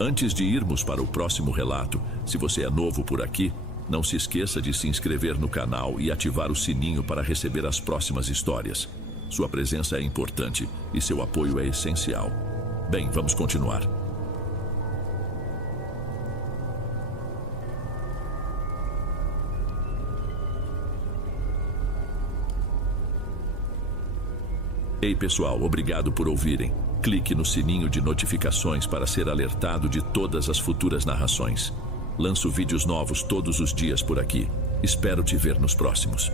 Antes de irmos para o próximo relato, se você é novo por aqui, não se esqueça de se inscrever no canal e ativar o sininho para receber as próximas histórias. Sua presença é importante e seu apoio é essencial. Bem, vamos continuar. Ei pessoal, obrigado por ouvirem. Clique no sininho de notificações para ser alertado de todas as futuras narrações. Lanço vídeos novos todos os dias por aqui. Espero te ver nos próximos.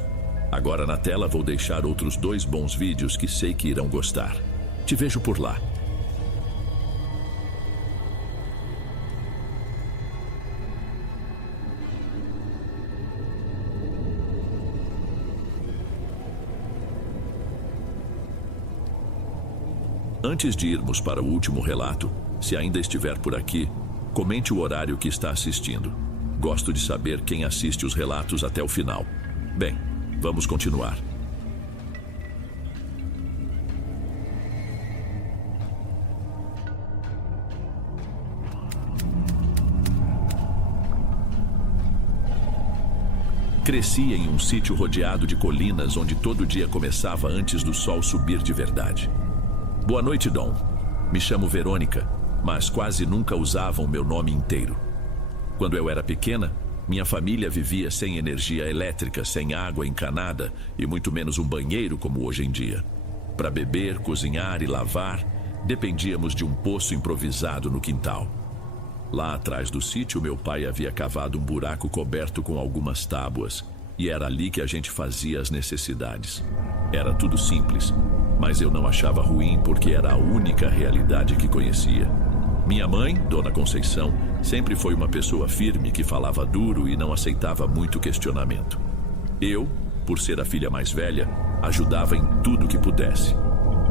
Agora na tela vou deixar outros 2 bons vídeos que sei que irão gostar. Te vejo por lá. Antes de irmos para o último relato, se ainda estiver por aqui, comente o horário que está assistindo. Gosto de saber quem assiste os relatos até o final. Bem, vamos continuar. Cresci em um sítio rodeado de colinas onde todo dia começava antes do sol subir de verdade. Boa noite, Dom. Me chamo Verônica, mas quase nunca usavam meu nome inteiro. Quando eu era pequena, minha família vivia sem energia elétrica, sem água encanada e muito menos um banheiro como hoje em dia. Para beber, cozinhar e lavar, dependíamos de um poço improvisado no quintal. Lá atrás do sítio, meu pai havia cavado um buraco coberto com algumas tábuas e era ali que a gente fazia as necessidades. Era tudo simples, mas eu não achava ruim porque era a única realidade que conhecia. Minha mãe, Dona Conceição, sempre foi uma pessoa firme que falava duro e não aceitava muito questionamento. Eu, por ser a filha mais velha, ajudava em tudo que pudesse.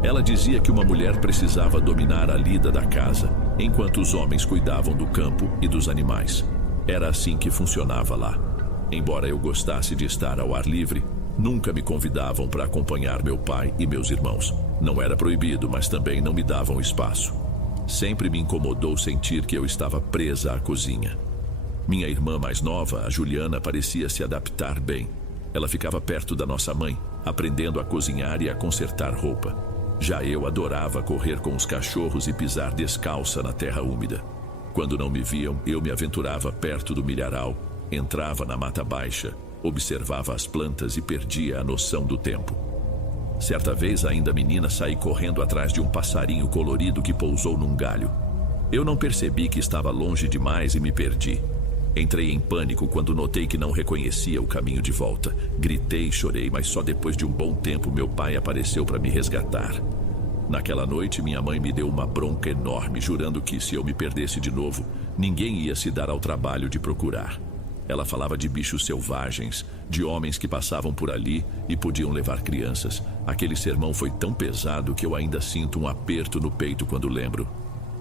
Ela dizia que uma mulher precisava dominar a lida da casa, enquanto os homens cuidavam do campo e dos animais. Era assim que funcionava lá. Embora eu gostasse de estar ao ar livre, nunca me convidavam para acompanhar meu pai e meus irmãos. Não era proibido, mas também não me davam espaço. Sempre me incomodou sentir que eu estava presa à cozinha. Minha irmã mais nova, a Juliana, parecia se adaptar bem. Ela ficava perto da nossa mãe, aprendendo a cozinhar e a consertar roupa. Já eu adorava correr com os cachorros e pisar descalça na terra úmida. Quando não me viam, eu me aventurava perto do milharal, entrava na mata baixa, observava as plantas e perdia a noção do tempo. Certa vez, ainda menina, saí correndo atrás de um passarinho colorido que pousou num galho. Eu não percebi que estava longe demais e me perdi. Entrei em pânico quando notei que não reconhecia o caminho de volta. Gritei e chorei, mas só depois de um bom tempo meu pai apareceu para me resgatar. Naquela noite, minha mãe me deu uma bronca enorme, jurando que se eu me perdesse de novo, ninguém ia se dar ao trabalho de procurar. Ela falava de bichos selvagens, de homens que passavam por ali e podiam levar crianças. Aquele sermão foi tão pesado que eu ainda sinto um aperto no peito quando lembro.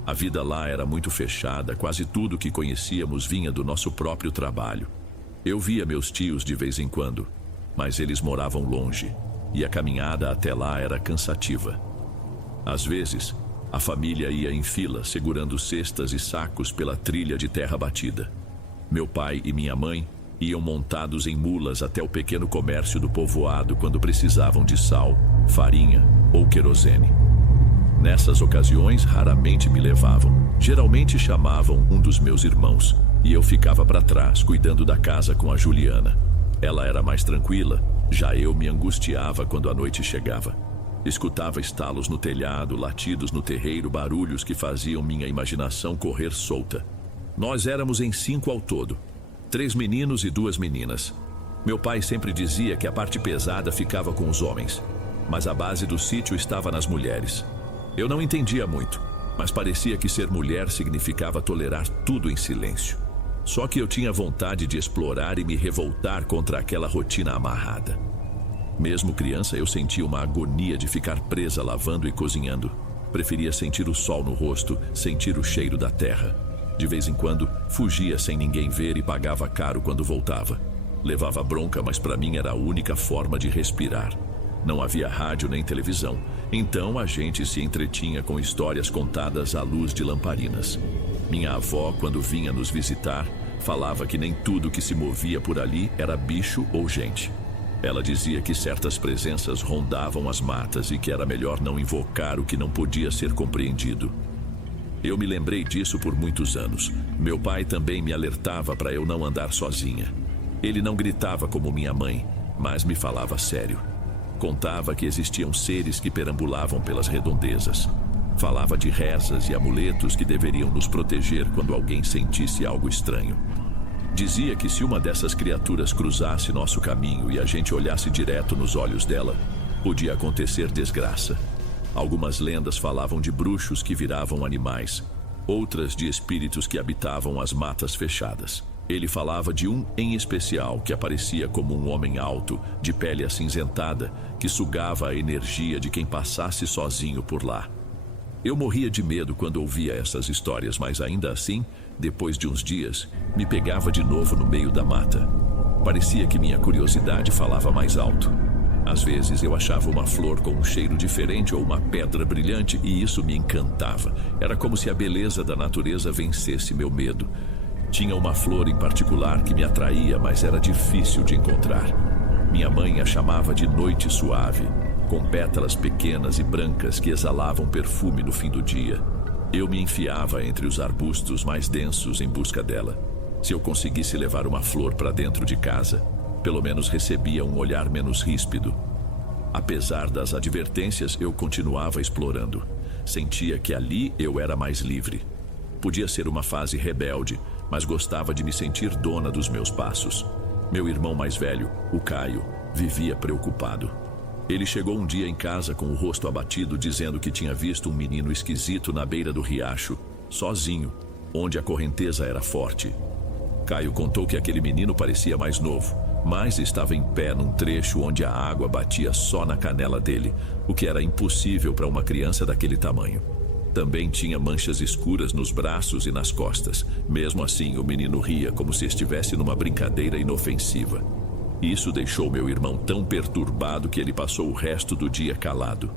A vida lá era muito fechada, quase tudo que conhecíamos vinha do nosso próprio trabalho. Eu via meus tios de vez em quando, mas eles moravam longe, e a caminhada até lá era cansativa. Às vezes, a família ia em fila, segurando cestas e sacos pela trilha de terra batida. Meu pai e minha mãe iam montados em mulas até o pequeno comércio do povoado quando precisavam de sal, farinha ou querosene. Nessas ocasiões, raramente me levavam. Geralmente chamavam um dos meus irmãos, e eu ficava para trás, cuidando da casa com a Juliana. Ela era mais tranquila, já eu me angustiava quando a noite chegava. Escutava estalos no telhado, latidos no terreiro, barulhos que faziam minha imaginação correr solta. Nós éramos em 5 ao todo, 3 meninos e 2 meninas. Meu pai sempre dizia que a parte pesada ficava com os homens, mas a base do sítio estava nas mulheres. Eu não entendia muito, mas parecia que ser mulher significava tolerar tudo em silêncio. Só que eu tinha vontade de explorar e me revoltar contra aquela rotina amarrada. Mesmo criança, eu sentia uma agonia de ficar presa lavando e cozinhando. Preferia sentir o sol no rosto, sentir o cheiro da terra. De vez em quando, fugia sem ninguém ver e pagava caro quando voltava. Levava bronca, mas para mim era a única forma de respirar. Não havia rádio nem televisão, Então a gente se entretinha com histórias contadas à luz de lamparinas. Minha avó, quando vinha nos visitar, falava que nem tudo que se movia por ali era bicho ou gente. Ela dizia que certas presenças rondavam as matas e que era melhor não invocar o que não podia ser compreendido. Eu me lembrei disso por muitos anos. Meu pai também me alertava para eu não andar sozinha. Ele não gritava como minha mãe, mas me falava sério. Contava que existiam seres que perambulavam pelas redondezas. Falava de rezas e amuletos que deveriam nos proteger quando alguém sentisse algo estranho. Dizia que se uma dessas criaturas cruzasse nosso caminho e a gente olhasse direto nos olhos dela, podia acontecer desgraça. Algumas lendas falavam de bruxos que viravam animais, outras de espíritos que habitavam as matas fechadas. Ele falava de um em especial que aparecia como um homem alto, de pele acinzentada, que sugava a energia de quem passasse sozinho por lá. Eu morria de medo quando ouvia essas histórias, mas ainda assim, depois de uns dias, me pegava de novo no meio da mata. Parecia que minha curiosidade falava mais alto. Às vezes eu achava uma flor com um cheiro diferente ou uma pedra brilhante e isso me encantava. Era como se a beleza da natureza vencesse meu medo. Tinha uma flor em particular que me atraía, mas era difícil de encontrar. Minha mãe a chamava de noite suave, com pétalas pequenas e brancas que exalavam perfume no fim do dia. Eu me enfiava entre os arbustos mais densos em busca dela. Se eu conseguisse levar uma flor para dentro de casa, pelo menos recebia um olhar menos ríspido. Apesar das advertências, eu continuava explorando. Sentia que ali eu era mais livre. Podia ser uma fase rebelde, mas gostava de me sentir dona dos meus passos. Meu irmão mais velho, o Caio, vivia preocupado. Ele chegou um dia em casa com o rosto abatido, dizendo que tinha visto um menino esquisito na beira do riacho, sozinho, onde a correnteza era forte. Caio contou que aquele menino parecia mais novo, mas estava em pé num trecho onde a água batia só na canela dele, o que era impossível para uma criança daquele tamanho. Também tinha manchas escuras nos braços e nas costas. Mesmo assim, o menino ria como se estivesse numa brincadeira inofensiva. Isso deixou meu irmão tão perturbado que ele passou o resto do dia calado.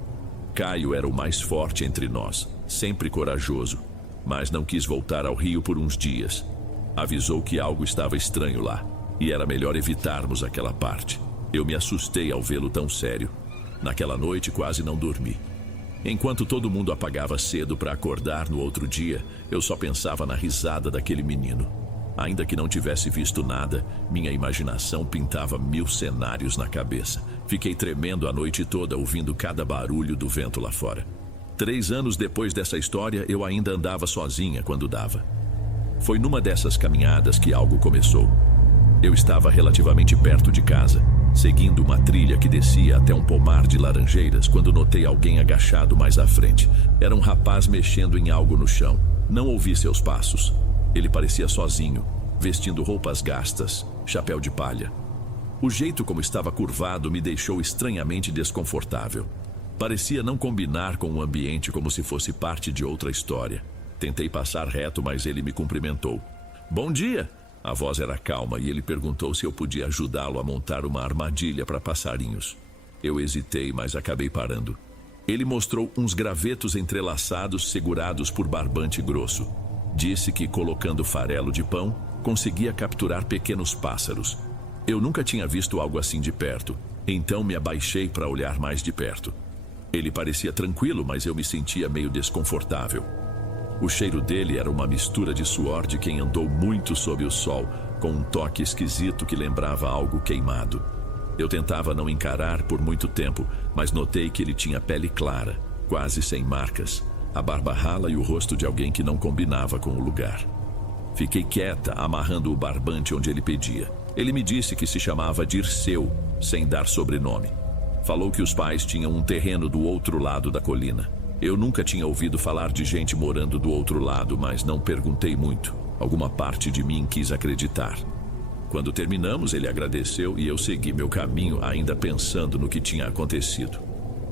Caio era o mais forte entre nós, sempre corajoso, mas não quis voltar ao rio por uns dias. Avisou que algo estava estranho lá, e era melhor evitarmos aquela parte. Eu me assustei ao vê-lo tão sério. Naquela noite quase não dormi. Enquanto todo mundo apagava cedo para acordar no outro dia, eu só pensava na risada daquele menino. Ainda que não tivesse visto nada, minha imaginação pintava 1000 cenários na cabeça. Fiquei tremendo a noite toda, ouvindo cada barulho do vento lá fora. 3 anos depois dessa história, eu ainda andava sozinha quando dava. Foi numa dessas caminhadas que algo começou. Eu estava relativamente perto de casa, seguindo uma trilha que descia até um pomar de laranjeiras, quando notei alguém agachado mais à frente. Era um rapaz mexendo em algo no chão. Não ouvi seus passos. Ele parecia sozinho, vestindo roupas gastas, chapéu de palha. O jeito como estava curvado me deixou estranhamente desconfortável. Parecia não combinar com o ambiente, como se fosse parte de outra história. Tentei passar reto, mas ele me cumprimentou. "Bom dia!" A voz era calma e ele perguntou se eu podia ajudá-lo a montar uma armadilha para passarinhos. Eu hesitei, mas acabei parando. Ele mostrou uns gravetos entrelaçados segurados por barbante grosso. Disse que, colocando farelo de pão, conseguia capturar pequenos pássaros. Eu nunca tinha visto algo assim de perto, então me abaixei para olhar mais de perto. Ele parecia tranquilo, mas eu me sentia meio desconfortável. O cheiro dele era uma mistura de suor de quem andou muito sob o sol, com um toque esquisito que lembrava algo queimado. Eu tentava não encarar por muito tempo, mas notei que ele tinha pele clara, quase sem marcas, a barba rala e o rosto de alguém que não combinava com o lugar. Fiquei quieta, amarrando o barbante onde ele pedia. Ele me disse que se chamava Dirceu, sem dar sobrenome. Falou que os pais tinham um terreno do outro lado da colina. Eu nunca tinha ouvido falar de gente morando do outro lado, mas não perguntei muito. Alguma parte de mim quis acreditar. Quando terminamos, ele agradeceu e eu segui meu caminho, ainda pensando no que tinha acontecido.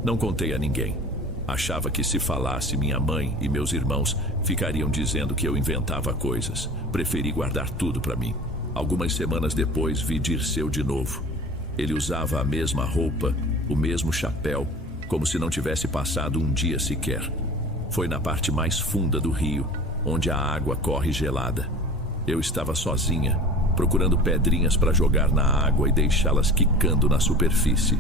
Não contei a ninguém. Achava que se falasse, minha mãe e meus irmãos ficariam dizendo que eu inventava coisas. Preferi guardar tudo para mim. Algumas semanas depois, vi Dirceu de novo. Ele usava a mesma roupa, o mesmo chapéu, como se não tivesse passado um dia sequer. Foi na parte mais funda do rio, onde a água corre gelada. Eu estava sozinha, procurando pedrinhas para jogar na água e deixá-las quicando na superfície.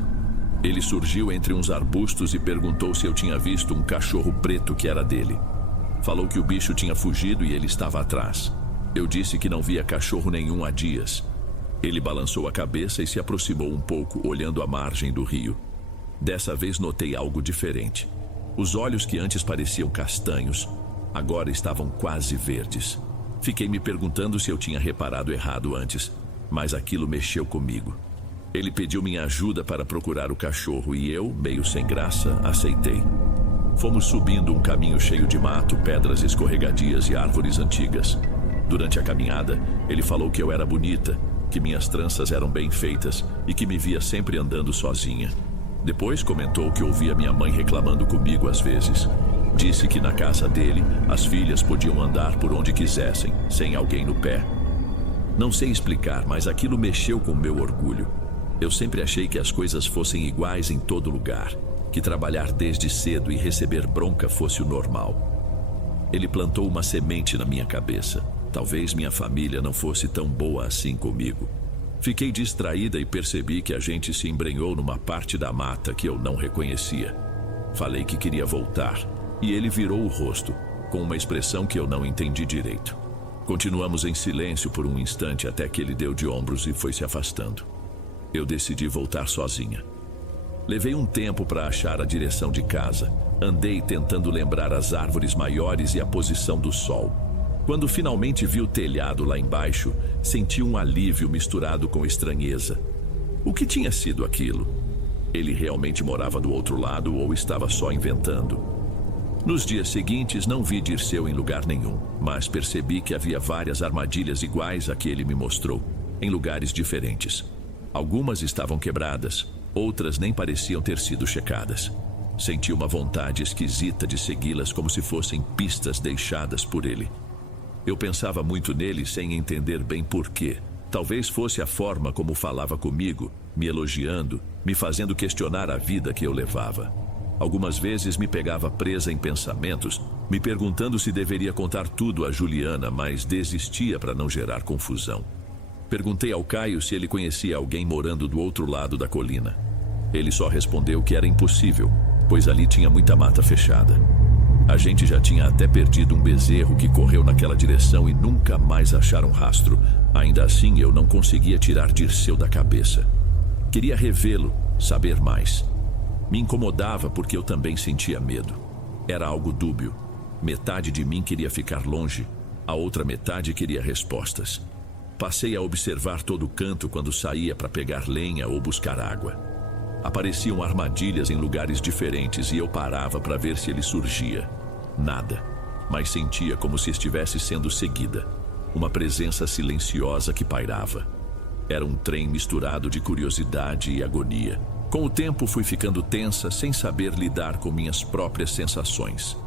Ele surgiu entre uns arbustos e perguntou se eu tinha visto um cachorro preto que era dele. Falou que o bicho tinha fugido e ele estava atrás. Eu disse que não via cachorro nenhum há dias. Ele balançou a cabeça e se aproximou um pouco, olhando a margem do rio. Dessa vez notei algo diferente. Os olhos que antes pareciam castanhos, agora estavam quase verdes. Fiquei me perguntando se eu tinha reparado errado antes, mas aquilo mexeu comigo. Ele pediu minha ajuda para procurar o cachorro e eu, meio sem graça, aceitei. Fomos subindo um caminho cheio de mato, pedras escorregadias e árvores antigas. Durante a caminhada, ele falou que eu era bonita, que minhas tranças eram bem feitas e que me via sempre andando sozinha. Depois comentou que ouvia minha mãe reclamando comigo às vezes. Disse que na casa dele, as filhas podiam andar por onde quisessem, sem alguém no pé. Não sei explicar, mas aquilo mexeu com o meu orgulho. Eu sempre achei que as coisas fossem iguais em todo lugar, que trabalhar desde cedo e receber bronca fosse o normal. Ele plantou uma semente na minha cabeça. Talvez minha família não fosse tão boa assim comigo. Fiquei distraída e percebi que a gente se embrenhou numa parte da mata que eu não reconhecia. Falei que queria voltar, e ele virou o rosto, com uma expressão que eu não entendi direito. Continuamos em silêncio por um instante até que ele deu de ombros e foi se afastando. Eu decidi voltar sozinha. Levei um tempo para achar a direção de casa. Andei tentando lembrar as árvores maiores e a posição do sol. Quando finalmente vi o telhado lá embaixo, senti um alívio misturado com estranheza. O que tinha sido aquilo? Ele realmente morava do outro lado ou estava só inventando? Nos dias seguintes não vi Dirceu em lugar nenhum, mas percebi que havia várias armadilhas iguais à que ele me mostrou, em lugares diferentes. Algumas estavam quebradas, outras nem pareciam ter sido checadas. Senti uma vontade esquisita de segui-las como se fossem pistas deixadas por ele. Eu pensava muito nele sem entender bem porquê. Talvez fosse a forma como falava comigo, me elogiando, me fazendo questionar a vida que eu levava. Algumas vezes me pegava presa em pensamentos, me perguntando se deveria contar tudo a Juliana, mas desistia para não gerar confusão. Perguntei ao Caio se ele conhecia alguém morando do outro lado da colina. Ele só respondeu que era impossível, pois ali tinha muita mata fechada. A gente já tinha até perdido um bezerro que correu naquela direção e nunca mais acharam rastro. Ainda assim, eu não conseguia tirar Dirceu da cabeça. Queria revê-lo, saber mais. Me incomodava porque eu também sentia medo. Era algo dúbio. Metade de mim queria ficar longe, a outra metade queria respostas. Passei a observar todo canto quando saía para pegar lenha ou buscar água. Apareciam armadilhas em lugares diferentes e eu parava para ver se ele surgia. Nada, mas sentia como se estivesse sendo seguida. Uma presença silenciosa que pairava. Era um trem misturado de curiosidade e agonia. Com o tempo fui ficando tensa sem saber lidar com minhas próprias sensações.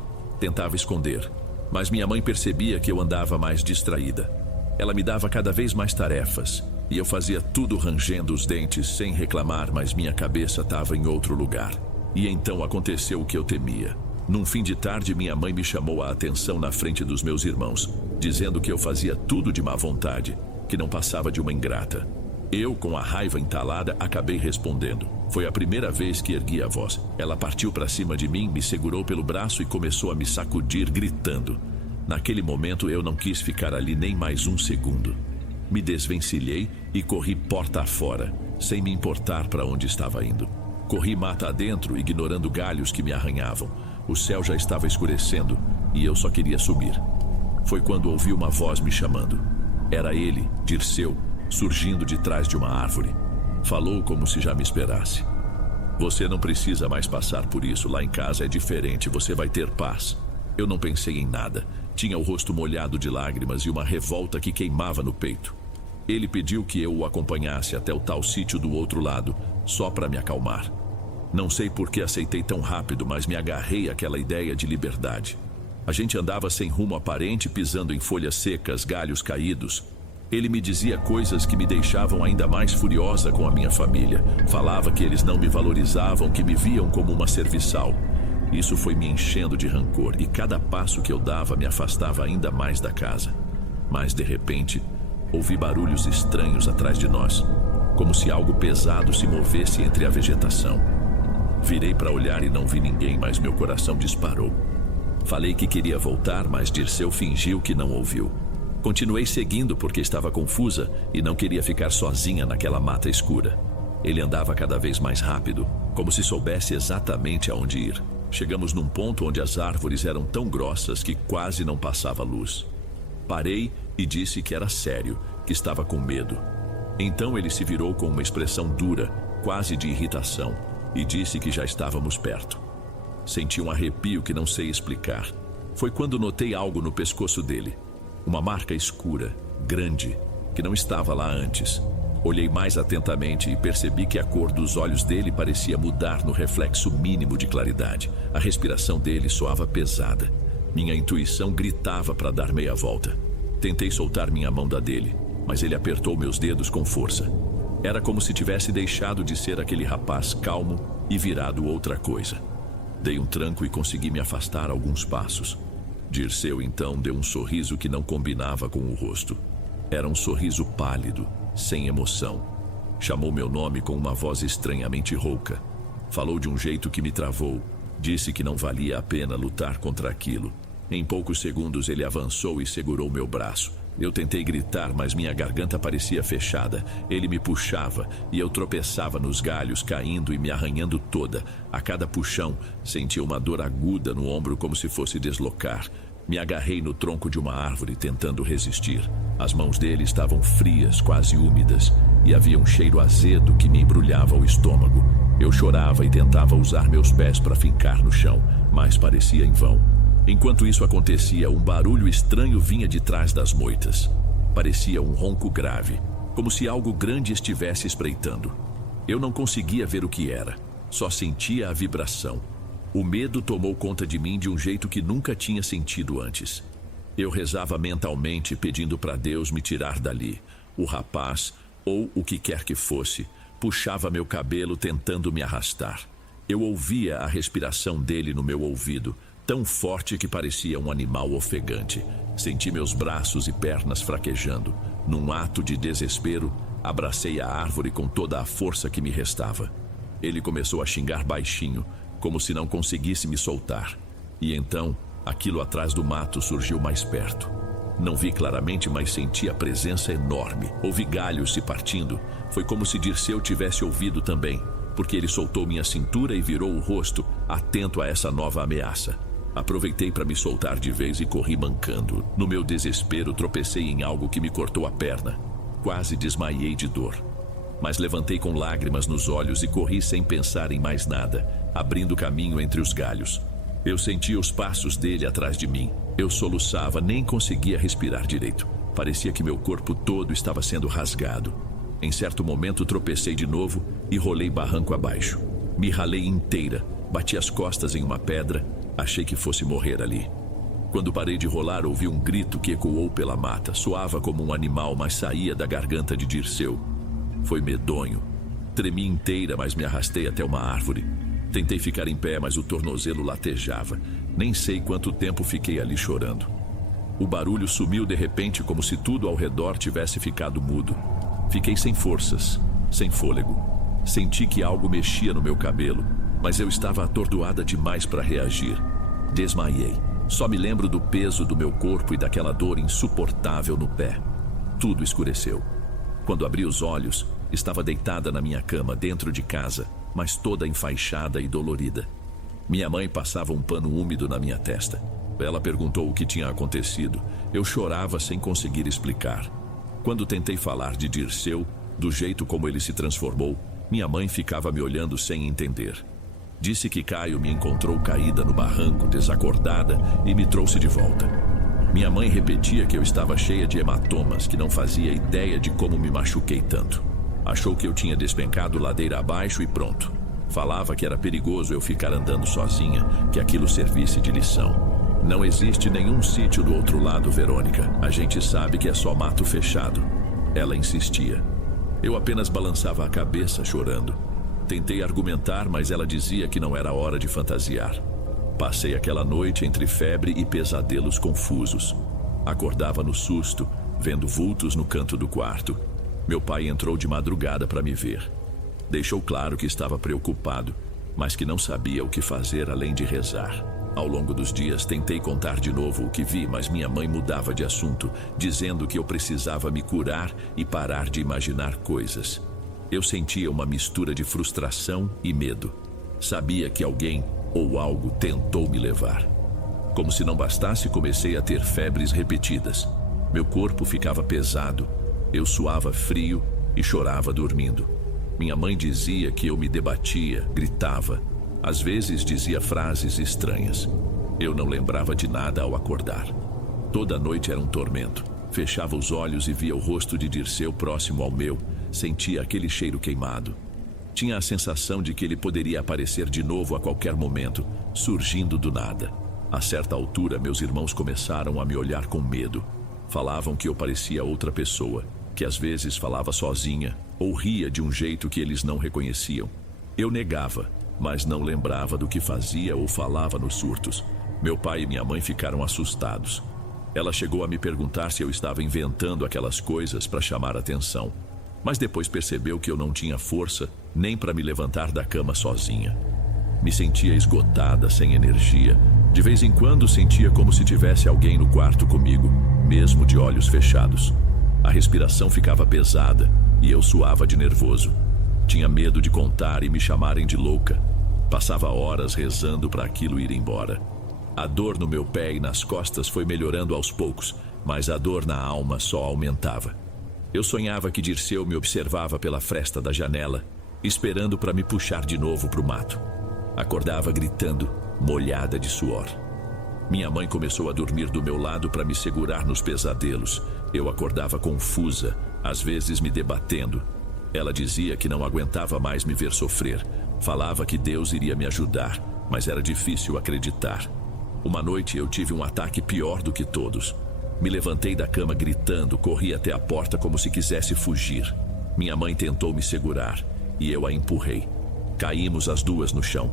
Tentava esconder, mas minha mãe percebia que eu andava mais distraída. Ela me dava cada vez mais tarefas. E eu fazia tudo rangendo os dentes, sem reclamar, mas minha cabeça estava em outro lugar. E então aconteceu o que eu temia. Num fim de tarde, minha mãe me chamou a atenção na frente dos meus irmãos, dizendo que eu fazia tudo de má vontade, que não passava de uma ingrata. Eu, com a raiva entalada, acabei respondendo. Foi a primeira vez que ergui a voz. Ela partiu para cima de mim, me segurou pelo braço e começou a me sacudir, gritando. Naquele momento, eu não quis ficar ali nem mais um segundo. Me desvencilhei e corri porta afora, sem me importar para onde estava indo. Corri mata adentro, ignorando galhos que me arranhavam. O céu já estava escurecendo e eu só queria subir. Foi quando ouvi uma voz me chamando. Era ele, Dirceu, surgindo de trás de uma árvore. Falou como se já me esperasse. Você não precisa mais passar por isso, lá em casa é diferente, você vai ter paz. Eu não pensei em nada. Tinha o rosto molhado de lágrimas e uma revolta que queimava no peito. Ele pediu que eu o acompanhasse até o tal sítio do outro lado, só para me acalmar. Não sei por que aceitei tão rápido, mas me agarrei àquela ideia de liberdade. A gente andava sem rumo aparente, pisando em folhas secas, galhos caídos. Ele me dizia coisas que me deixavam ainda mais furiosa com a minha família. Falava que eles não me valorizavam, que me viam como uma serviçal. Isso foi me enchendo de rancor e cada passo que eu dava me afastava ainda mais da casa. Mas, de repente, ouvi barulhos estranhos atrás de nós, como se algo pesado se movesse entre a vegetação. Virei para olhar e não vi ninguém, mas meu coração disparou. Falei que queria voltar, mas Dirceu fingiu que não ouviu. Continuei seguindo porque estava confusa e não queria ficar sozinha naquela mata escura. Ele andava cada vez mais rápido, como se soubesse exatamente aonde ir. Chegamos num ponto onde as árvores eram tão grossas que quase não passava luz. Parei e disse que era sério, que estava com medo. Então ele se virou com uma expressão dura, quase de irritação, e disse que já estávamos perto. Senti um arrepio que não sei explicar. Foi quando notei algo no pescoço dele. Uma marca escura, grande, que não estava lá antes. Olhei mais atentamente e percebi que a cor dos olhos dele parecia mudar no reflexo mínimo de claridade. A respiração dele soava pesada. Minha intuição gritava para dar meia volta. Tentei soltar minha mão da dele, mas ele apertou meus dedos com força. Era como se tivesse deixado de ser aquele rapaz calmo e virado outra coisa. Dei um tranco e consegui me afastar alguns passos. Dirceu então deu um sorriso que não combinava com o rosto. Era um sorriso pálido, sem emoção. Chamou meu nome com uma voz estranhamente rouca. Falou de um jeito que me travou. Disse que não valia a pena lutar contra aquilo. Em poucos segundos ele avançou e segurou meu braço. Eu tentei gritar, mas minha garganta parecia fechada. Ele me puxava e eu tropeçava nos galhos, caindo e me arranhando toda. A cada puxão, sentia uma dor aguda no ombro como se fosse deslocar. Me agarrei no tronco de uma árvore tentando resistir. As mãos dele estavam frias, quase úmidas, e havia um cheiro azedo que me embrulhava o estômago. Eu chorava e tentava usar meus pés para fincar no chão, mas parecia em vão. Enquanto isso acontecia, um barulho estranho vinha de trás das moitas. Parecia um ronco grave, como se algo grande estivesse espreitando. Eu não conseguia ver o que era, só sentia a vibração. O medo tomou conta de mim de um jeito que nunca tinha sentido antes. Eu rezava mentalmente, pedindo para Deus me tirar dali. O rapaz, ou o que quer que fosse, puxava meu cabelo tentando me arrastar. Eu ouvia a respiração dele no meu ouvido, tão forte que parecia um animal ofegante. Senti meus braços e pernas fraquejando. Num ato de desespero, abracei a árvore com toda a força que me restava. Ele começou a xingar baixinho, como se não conseguisse me soltar. E então, aquilo atrás do mato surgiu mais perto. Não vi claramente, mas senti a presença enorme. Ouvi galhos se partindo. Foi como se Dirceu tivesse ouvido também, porque ele soltou minha cintura e virou o rosto, atento a essa nova ameaça. Aproveitei para me soltar de vez e corri mancando. No meu desespero, tropecei em algo que me cortou a perna. Quase desmaiei de dor. Mas levantei com lágrimas nos olhos e corri sem pensar em mais nada, abrindo caminho entre os galhos. Eu sentia os passos dele atrás de mim. Eu soluçava, nem conseguia respirar direito. Parecia que meu corpo todo estava sendo rasgado. Em certo momento tropecei de novo e rolei barranco abaixo. Me ralei inteira, bati as costas em uma pedra. Achei que fosse morrer ali. Quando parei de rolar, ouvi um grito que ecoou pela mata. Soava como um animal, mas saía da garganta de Dirceu. Foi medonho. Tremi inteira, mas me arrastei até uma árvore. Tentei ficar em pé, mas o tornozelo latejava. Nem sei quanto tempo fiquei ali chorando. O barulho sumiu de repente, como se tudo ao redor tivesse ficado mudo. Fiquei sem forças, sem fôlego. Senti que algo mexia no meu cabelo, mas eu estava atordoada demais para reagir. Desmaiei. Só me lembro do peso do meu corpo e daquela dor insuportável no pé. Tudo escureceu. Quando abri os olhos, estava deitada na minha cama dentro de casa, mas toda enfaixada e dolorida. Minha mãe passava um pano úmido na minha testa. Ela perguntou o que tinha acontecido. Eu chorava sem conseguir explicar. Quando tentei falar de Dirceu, do jeito como ele se transformou, minha mãe ficava me olhando sem entender. Disse que Caio me encontrou caída no barranco, desacordada, e me trouxe de volta. Minha mãe repetia que eu estava cheia de hematomas, que não fazia ideia de como me machuquei tanto. Achou que eu tinha despencado ladeira abaixo e pronto. Falava que era perigoso eu ficar andando sozinha, que aquilo servisse de lição. Não existe nenhum sítio do outro lado, Verônica. A gente sabe que é só mato fechado. Ela insistia. Eu apenas balançava a cabeça, chorando. Tentei argumentar, mas ela dizia que não era hora de fantasiar. Passei aquela noite entre febre e pesadelos confusos. Acordava no susto, vendo vultos no canto do quarto. Meu pai entrou de madrugada para me ver. Deixou claro que estava preocupado, mas que não sabia o que fazer além de rezar. Ao longo dos dias tentei contar de novo o que vi, mas minha mãe mudava de assunto, dizendo que eu precisava me curar e parar de imaginar coisas. Eu sentia uma mistura de frustração e medo. Sabia que alguém ou algo tentou me levar. Como se não bastasse, comecei a ter febres repetidas. Meu corpo ficava pesado, eu suava frio e chorava dormindo. Minha mãe dizia que eu me debatia, gritava. Às vezes dizia frases estranhas. Eu não lembrava de nada ao acordar. Toda noite era um tormento. Fechava os olhos e via o rosto de Dirceu próximo ao meu. Sentia aquele cheiro queimado. Tinha a sensação de que ele poderia aparecer de novo a qualquer momento, surgindo do nada. A certa altura, meus irmãos começaram a me olhar com medo. Falavam que eu parecia outra pessoa, que às vezes falava sozinha ou ria de um jeito que eles não reconheciam. Eu negava, mas não lembrava do que fazia ou falava nos surtos. Meu pai e minha mãe ficaram assustados. Ela chegou a me perguntar se eu estava inventando aquelas coisas para chamar atenção, mas depois percebeu que eu não tinha força nem para me levantar da cama sozinha. Me sentia esgotada, sem energia. De vez em quando sentia como se tivesse alguém no quarto comigo, mesmo de olhos fechados. A respiração ficava pesada e eu suava de nervoso. Tinha medo de contar e me chamarem de louca. Passava horas rezando para aquilo ir embora. A dor no meu pé e nas costas foi melhorando aos poucos, mas a dor na alma só aumentava. Eu sonhava que Dirceu me observava pela fresta da janela, esperando para me puxar de novo para o mato. Acordava gritando, molhada de suor. Minha mãe começou a dormir do meu lado para me segurar nos pesadelos. Eu acordava confusa, às vezes me debatendo. Ela dizia que não aguentava mais me ver sofrer. Falava que Deus iria me ajudar, mas era difícil acreditar. Uma noite eu tive um ataque pior do que todos. Me levantei da cama gritando, corri até a porta como se quisesse fugir. Minha mãe tentou me segurar e eu a empurrei. Caímos as duas no chão.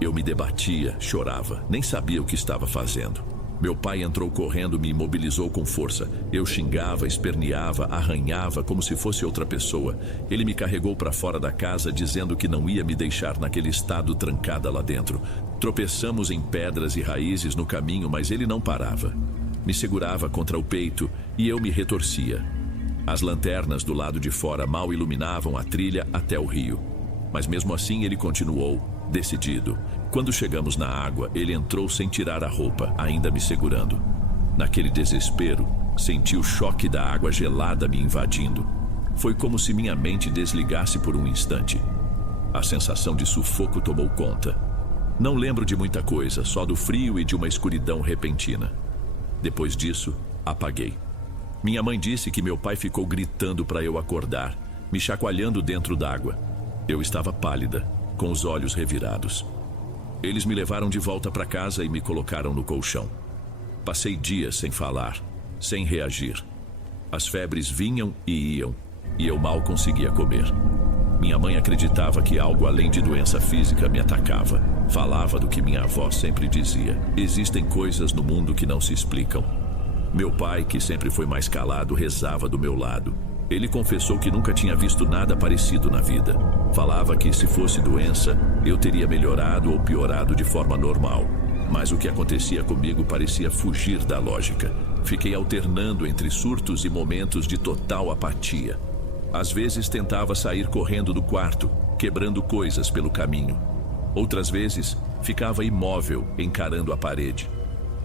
Eu me debatia, chorava, nem sabia o que estava fazendo. Meu pai entrou correndo, me imobilizou com força. Eu xingava, esperneava, arranhava como se fosse outra pessoa. Ele me carregou para fora da casa, dizendo que não ia me deixar naquele estado trancada lá dentro. Tropeçamos em pedras e raízes no caminho, mas ele não parava. Me segurava contra o peito e eu me retorcia. As lanternas do lado de fora mal iluminavam a trilha até o rio. Mas mesmo assim ele continuou, decidido. Quando chegamos na água, ele entrou sem tirar a roupa, ainda me segurando. Naquele desespero, senti o choque da água gelada me invadindo. Foi como se minha mente desligasse por um instante. A sensação de sufoco tomou conta. Não lembro de muita coisa, só do frio e de uma escuridão repentina. Depois disso, apaguei. Minha mãe disse que meu pai ficou gritando para eu acordar, me chacoalhando dentro d'água. Eu estava pálida, com os olhos revirados. Eles me levaram de volta para casa e me colocaram no colchão. Passei dias sem falar, sem reagir. As febres vinham e iam, e eu mal conseguia comer. Minha mãe acreditava que algo além de doença física me atacava. Falava do que minha avó sempre dizia: existem coisas no mundo que não se explicam. Meu pai, que sempre foi mais calado, rezava do meu lado. Ele confessou que nunca tinha visto nada parecido na vida. Falava que, se fosse doença, eu teria melhorado ou piorado de forma normal. Mas o que acontecia comigo parecia fugir da lógica. Fiquei alternando entre surtos e momentos de total apatia. Às vezes tentava sair correndo do quarto, quebrando coisas pelo caminho. Outras vezes, ficava imóvel, encarando a parede.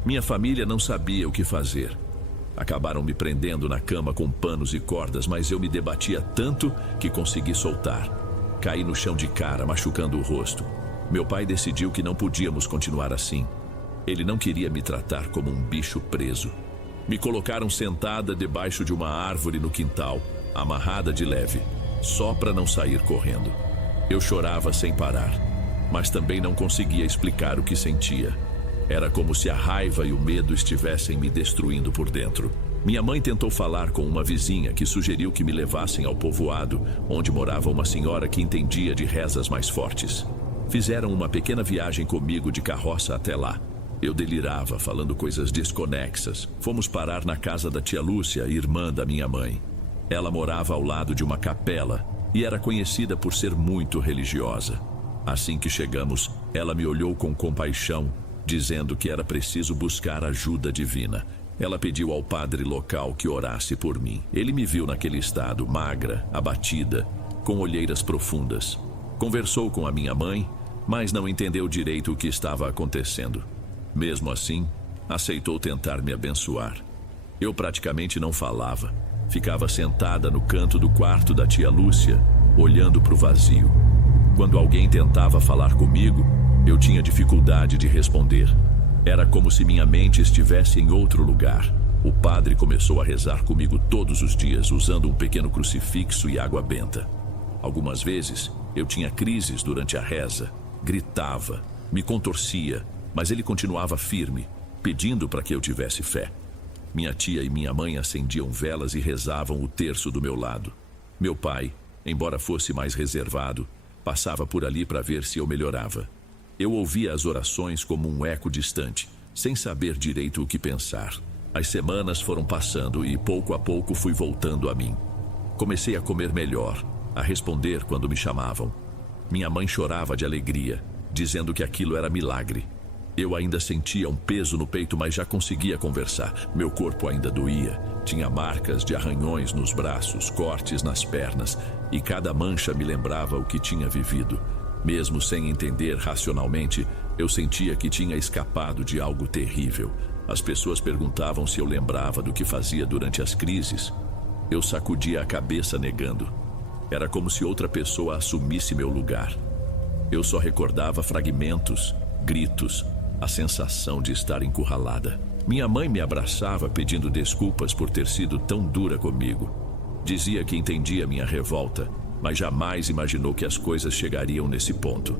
Minha família não sabia o que fazer. Acabaram me prendendo na cama com panos e cordas, mas eu me debatia tanto que consegui soltar. Caí no chão de cara, machucando o rosto. Meu pai decidiu que não podíamos continuar assim. Ele não queria me tratar como um bicho preso. Me colocaram sentada debaixo de uma árvore no quintal, amarrada de leve, só para não sair correndo. Eu chorava sem parar, mas também não conseguia explicar o que sentia. Era como se a raiva e o medo estivessem me destruindo por dentro. Minha mãe tentou falar com uma vizinha que sugeriu que me levassem ao povoado, onde morava uma senhora que entendia de rezas mais fortes. Fizeram uma pequena viagem comigo de carroça até lá. Eu delirava, falando coisas desconexas. Fomos parar na casa da tia Lúcia, irmã da minha mãe. Ela morava ao lado de uma capela e era conhecida por ser muito religiosa. Assim que chegamos, ela me olhou com compaixão, dizendo que era preciso buscar ajuda divina. Ela pediu ao padre local que orasse por mim. Ele me viu naquele estado, magra, abatida, com olheiras profundas. Conversou com a minha mãe, mas não entendeu direito o que estava acontecendo. Mesmo assim, aceitou tentar me abençoar. Eu praticamente não falava. Ficava sentada no canto do quarto da tia Lúcia, olhando para o vazio. Quando alguém tentava falar comigo, eu tinha dificuldade de responder. Era como se minha mente estivesse em outro lugar. O padre começou a rezar comigo todos os dias, usando um pequeno crucifixo e água benta. Algumas vezes, eu tinha crises durante a reza, gritava, me contorcia, mas ele continuava firme, pedindo para que eu tivesse fé. Minha tia e minha mãe acendiam velas e rezavam o terço do meu lado. Meu pai, embora fosse mais reservado, passava por ali para ver se eu melhorava. Eu ouvia as orações como um eco distante, sem saber direito o que pensar. As semanas foram passando e pouco a pouco fui voltando a mim. Comecei a comer melhor, a responder quando me chamavam. Minha mãe chorava de alegria, dizendo que aquilo era milagre. Eu ainda sentia um peso no peito, mas já conseguia conversar. Meu corpo ainda doía. Tinha marcas de arranhões nos braços, cortes nas pernas, e cada mancha me lembrava o que tinha vivido. Mesmo sem entender racionalmente, eu sentia que tinha escapado de algo terrível. As pessoas perguntavam se eu lembrava do que fazia durante as crises. Eu sacudia a cabeça negando. Era como se outra pessoa assumisse meu lugar. Eu só recordava fragmentos, gritos, a sensação de estar encurralada. Minha mãe me abraçava pedindo desculpas por ter sido tão dura comigo. Dizia que entendia minha revolta, mas jamais imaginou que as coisas chegariam nesse ponto.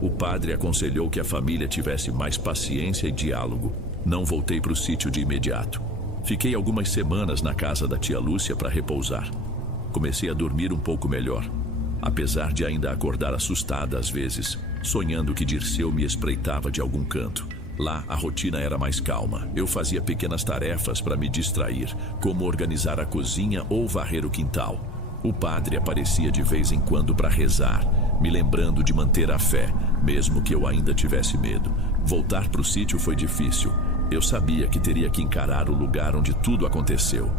O padre aconselhou que a família tivesse mais paciência e diálogo. Não voltei para o sítio de imediato. Fiquei algumas semanas na casa da tia Lúcia para repousar. Comecei a dormir um pouco melhor, apesar de ainda acordar assustada às vezes, sonhando que Dirceu me espreitava de algum canto. Lá, a rotina era mais calma. Eu fazia pequenas tarefas para me distrair, como organizar a cozinha ou varrer o quintal. O padre aparecia de vez em quando para rezar, me lembrando de manter a fé, mesmo que eu ainda tivesse medo. Voltar para o sítio foi difícil. Eu sabia que teria que encarar o lugar onde tudo aconteceu.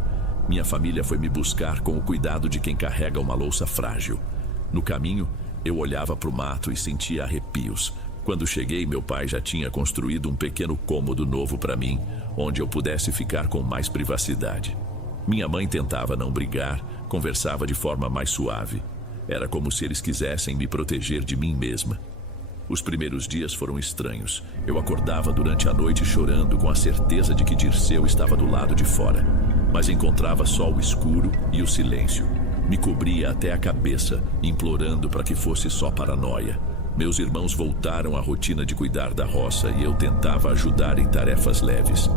Minha família foi me buscar com o cuidado de quem carrega uma louça frágil. No caminho, eu olhava para o mato e sentia arrepios. Quando cheguei, meu pai já tinha construído um pequeno cômodo novo para mim, onde eu pudesse ficar com mais privacidade. Minha mãe tentava não brigar, conversava de forma mais suave. Era como se eles quisessem me proteger de mim mesma. Os primeiros dias foram estranhos. Eu acordava durante a noite chorando com a certeza de que Dirceu estava do lado de fora, mas encontrava só o escuro e o silêncio. Me cobria até a cabeça, implorando para que fosse só paranoia. Meus irmãos voltaram à rotina de cuidar da roça e eu tentava ajudar em tarefas leves.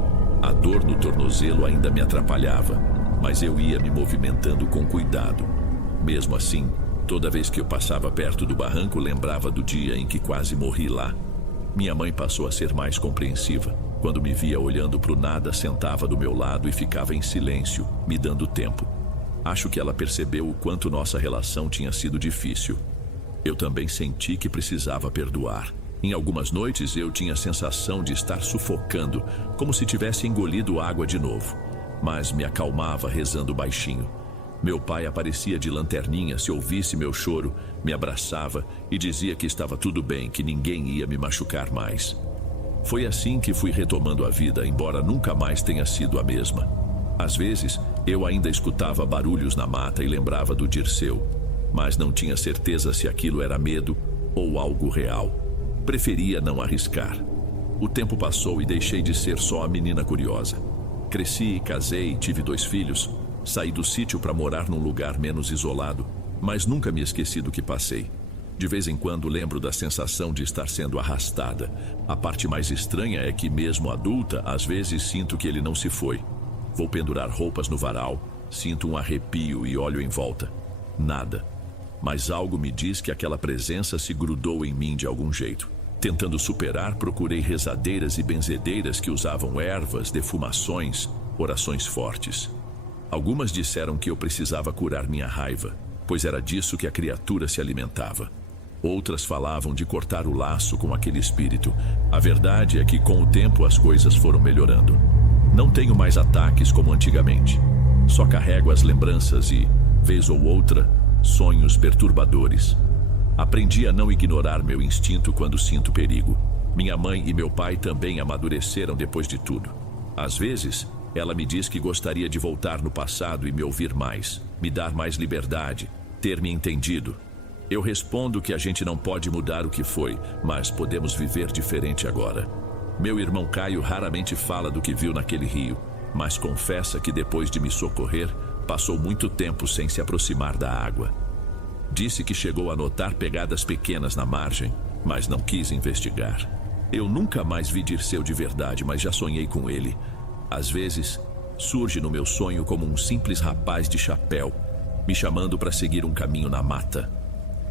A dor no tornozelo ainda me atrapalhava, mas eu ia me movimentando com cuidado. Mesmo assim, toda vez que eu passava perto do barranco, lembrava do dia em que quase morri lá. Minha mãe passou a ser mais compreensiva. Quando me via olhando para o nada, sentava do meu lado e ficava em silêncio, me dando tempo. Acho que ela percebeu o quanto nossa relação tinha sido difícil. Eu também senti que precisava perdoar. Em algumas noites eu tinha a sensação de estar sufocando, como se tivesse engolido água de novo. Mas me acalmava rezando baixinho. Meu pai aparecia de lanterninha se ouvisse meu choro, me abraçava e dizia que estava tudo bem, que ninguém ia me machucar mais. Foi assim que fui retomando a vida, embora nunca mais tenha sido a mesma. Às vezes, eu ainda escutava barulhos na mata e lembrava do Dirceu, mas não tinha certeza se aquilo era medo ou algo real. Preferia não arriscar. O tempo passou e deixei de ser só a menina curiosa. Cresci, casei, tive 2 filhos. Saí do sítio para morar num lugar menos isolado, mas nunca me esqueci do que passei. De vez em quando lembro da sensação de estar sendo arrastada. A parte mais estranha é que, mesmo adulta, às vezes sinto que ele não se foi. Vou pendurar roupas no varal, sinto um arrepio e olho em volta. Nada. Mas algo me diz que aquela presença se grudou em mim de algum jeito. Tentando superar, procurei rezadeiras e benzedeiras que usavam ervas, defumações, orações fortes. Algumas disseram que eu precisava curar minha raiva, pois era disso que a criatura se alimentava. Outras falavam de cortar o laço com aquele espírito. A verdade é que com o tempo as coisas foram melhorando. Não tenho mais ataques como antigamente. Só carrego as lembranças e, vez ou outra, sonhos perturbadores. Aprendi a não ignorar meu instinto quando sinto perigo. Minha mãe e meu pai também amadureceram depois de tudo. Às vezes, ela me diz que gostaria de voltar no passado e me ouvir mais, me dar mais liberdade, ter me entendido. Eu respondo que a gente não pode mudar o que foi, mas podemos viver diferente agora. Meu irmão Caio raramente fala do que viu naquele rio, mas confessa que depois de me socorrer, passou muito tempo sem se aproximar da água. Disse que chegou a notar pegadas pequenas na margem, mas não quis investigar. Eu nunca mais vi Dirceu de verdade, mas já sonhei com ele. Às vezes, surge no meu sonho como um simples rapaz de chapéu, me chamando para seguir um caminho na mata.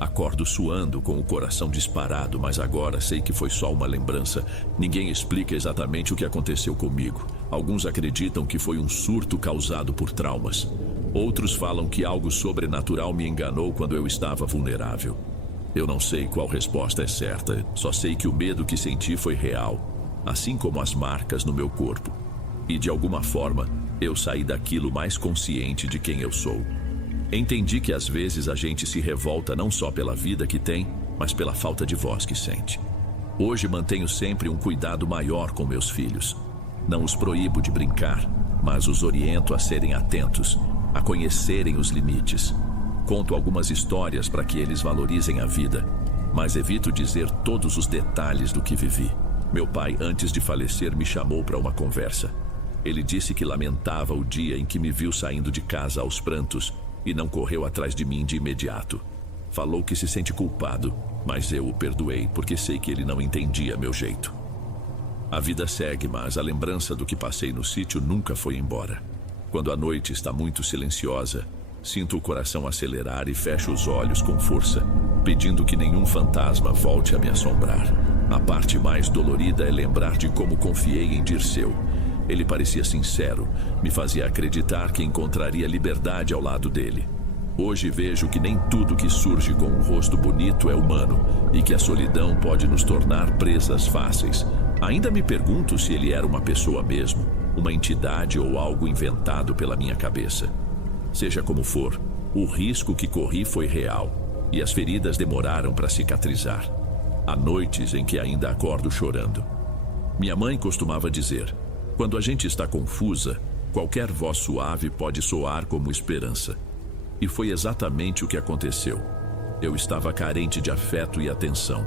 Acordo suando, com o coração disparado, mas agora sei que foi só uma lembrança. Ninguém explica exatamente o que aconteceu comigo. Alguns acreditam que foi um surto causado por traumas. Outros falam que algo sobrenatural me enganou quando eu estava vulnerável. Eu não sei qual resposta é certa, só sei que o medo que senti foi real, assim como as marcas no meu corpo. E de alguma forma, eu saí daquilo mais consciente de quem eu sou. Entendi que às vezes a gente se revolta não só pela vida que tem, mas pela falta de voz que sente. Hoje mantenho sempre um cuidado maior com meus filhos. Não os proíbo de brincar, mas os oriento a serem atentos, a conhecerem os limites. Conto algumas histórias para que eles valorizem a vida, mas evito dizer todos os detalhes do que vivi. Meu pai, antes de falecer, me chamou para uma conversa. Ele disse que lamentava o dia em que me viu saindo de casa aos prantos e não correu atrás de mim de imediato. Falou que se sente culpado, mas eu o perdoei porque sei que ele não entendia meu jeito. A vida segue, mas a lembrança do que passei no sítio nunca foi embora. Quando a noite está muito silenciosa, sinto o coração acelerar e fecho os olhos com força, pedindo que nenhum fantasma volte a me assombrar. A parte mais dolorida é lembrar de como confiei em Dirceu. Ele parecia sincero, me fazia acreditar que encontraria liberdade ao lado dele. Hoje vejo que nem tudo que surge com um rosto bonito é humano e que a solidão pode nos tornar presas fáceis. Ainda me pergunto se ele era uma pessoa mesmo, uma entidade ou algo inventado pela minha cabeça. Seja como for, o risco que corri foi real e as feridas demoraram para cicatrizar. Há noites em que ainda acordo chorando. Minha mãe costumava dizer: quando a gente está confusa, qualquer voz suave pode soar como esperança. E foi exatamente o que aconteceu. Eu estava carente de afeto e atenção,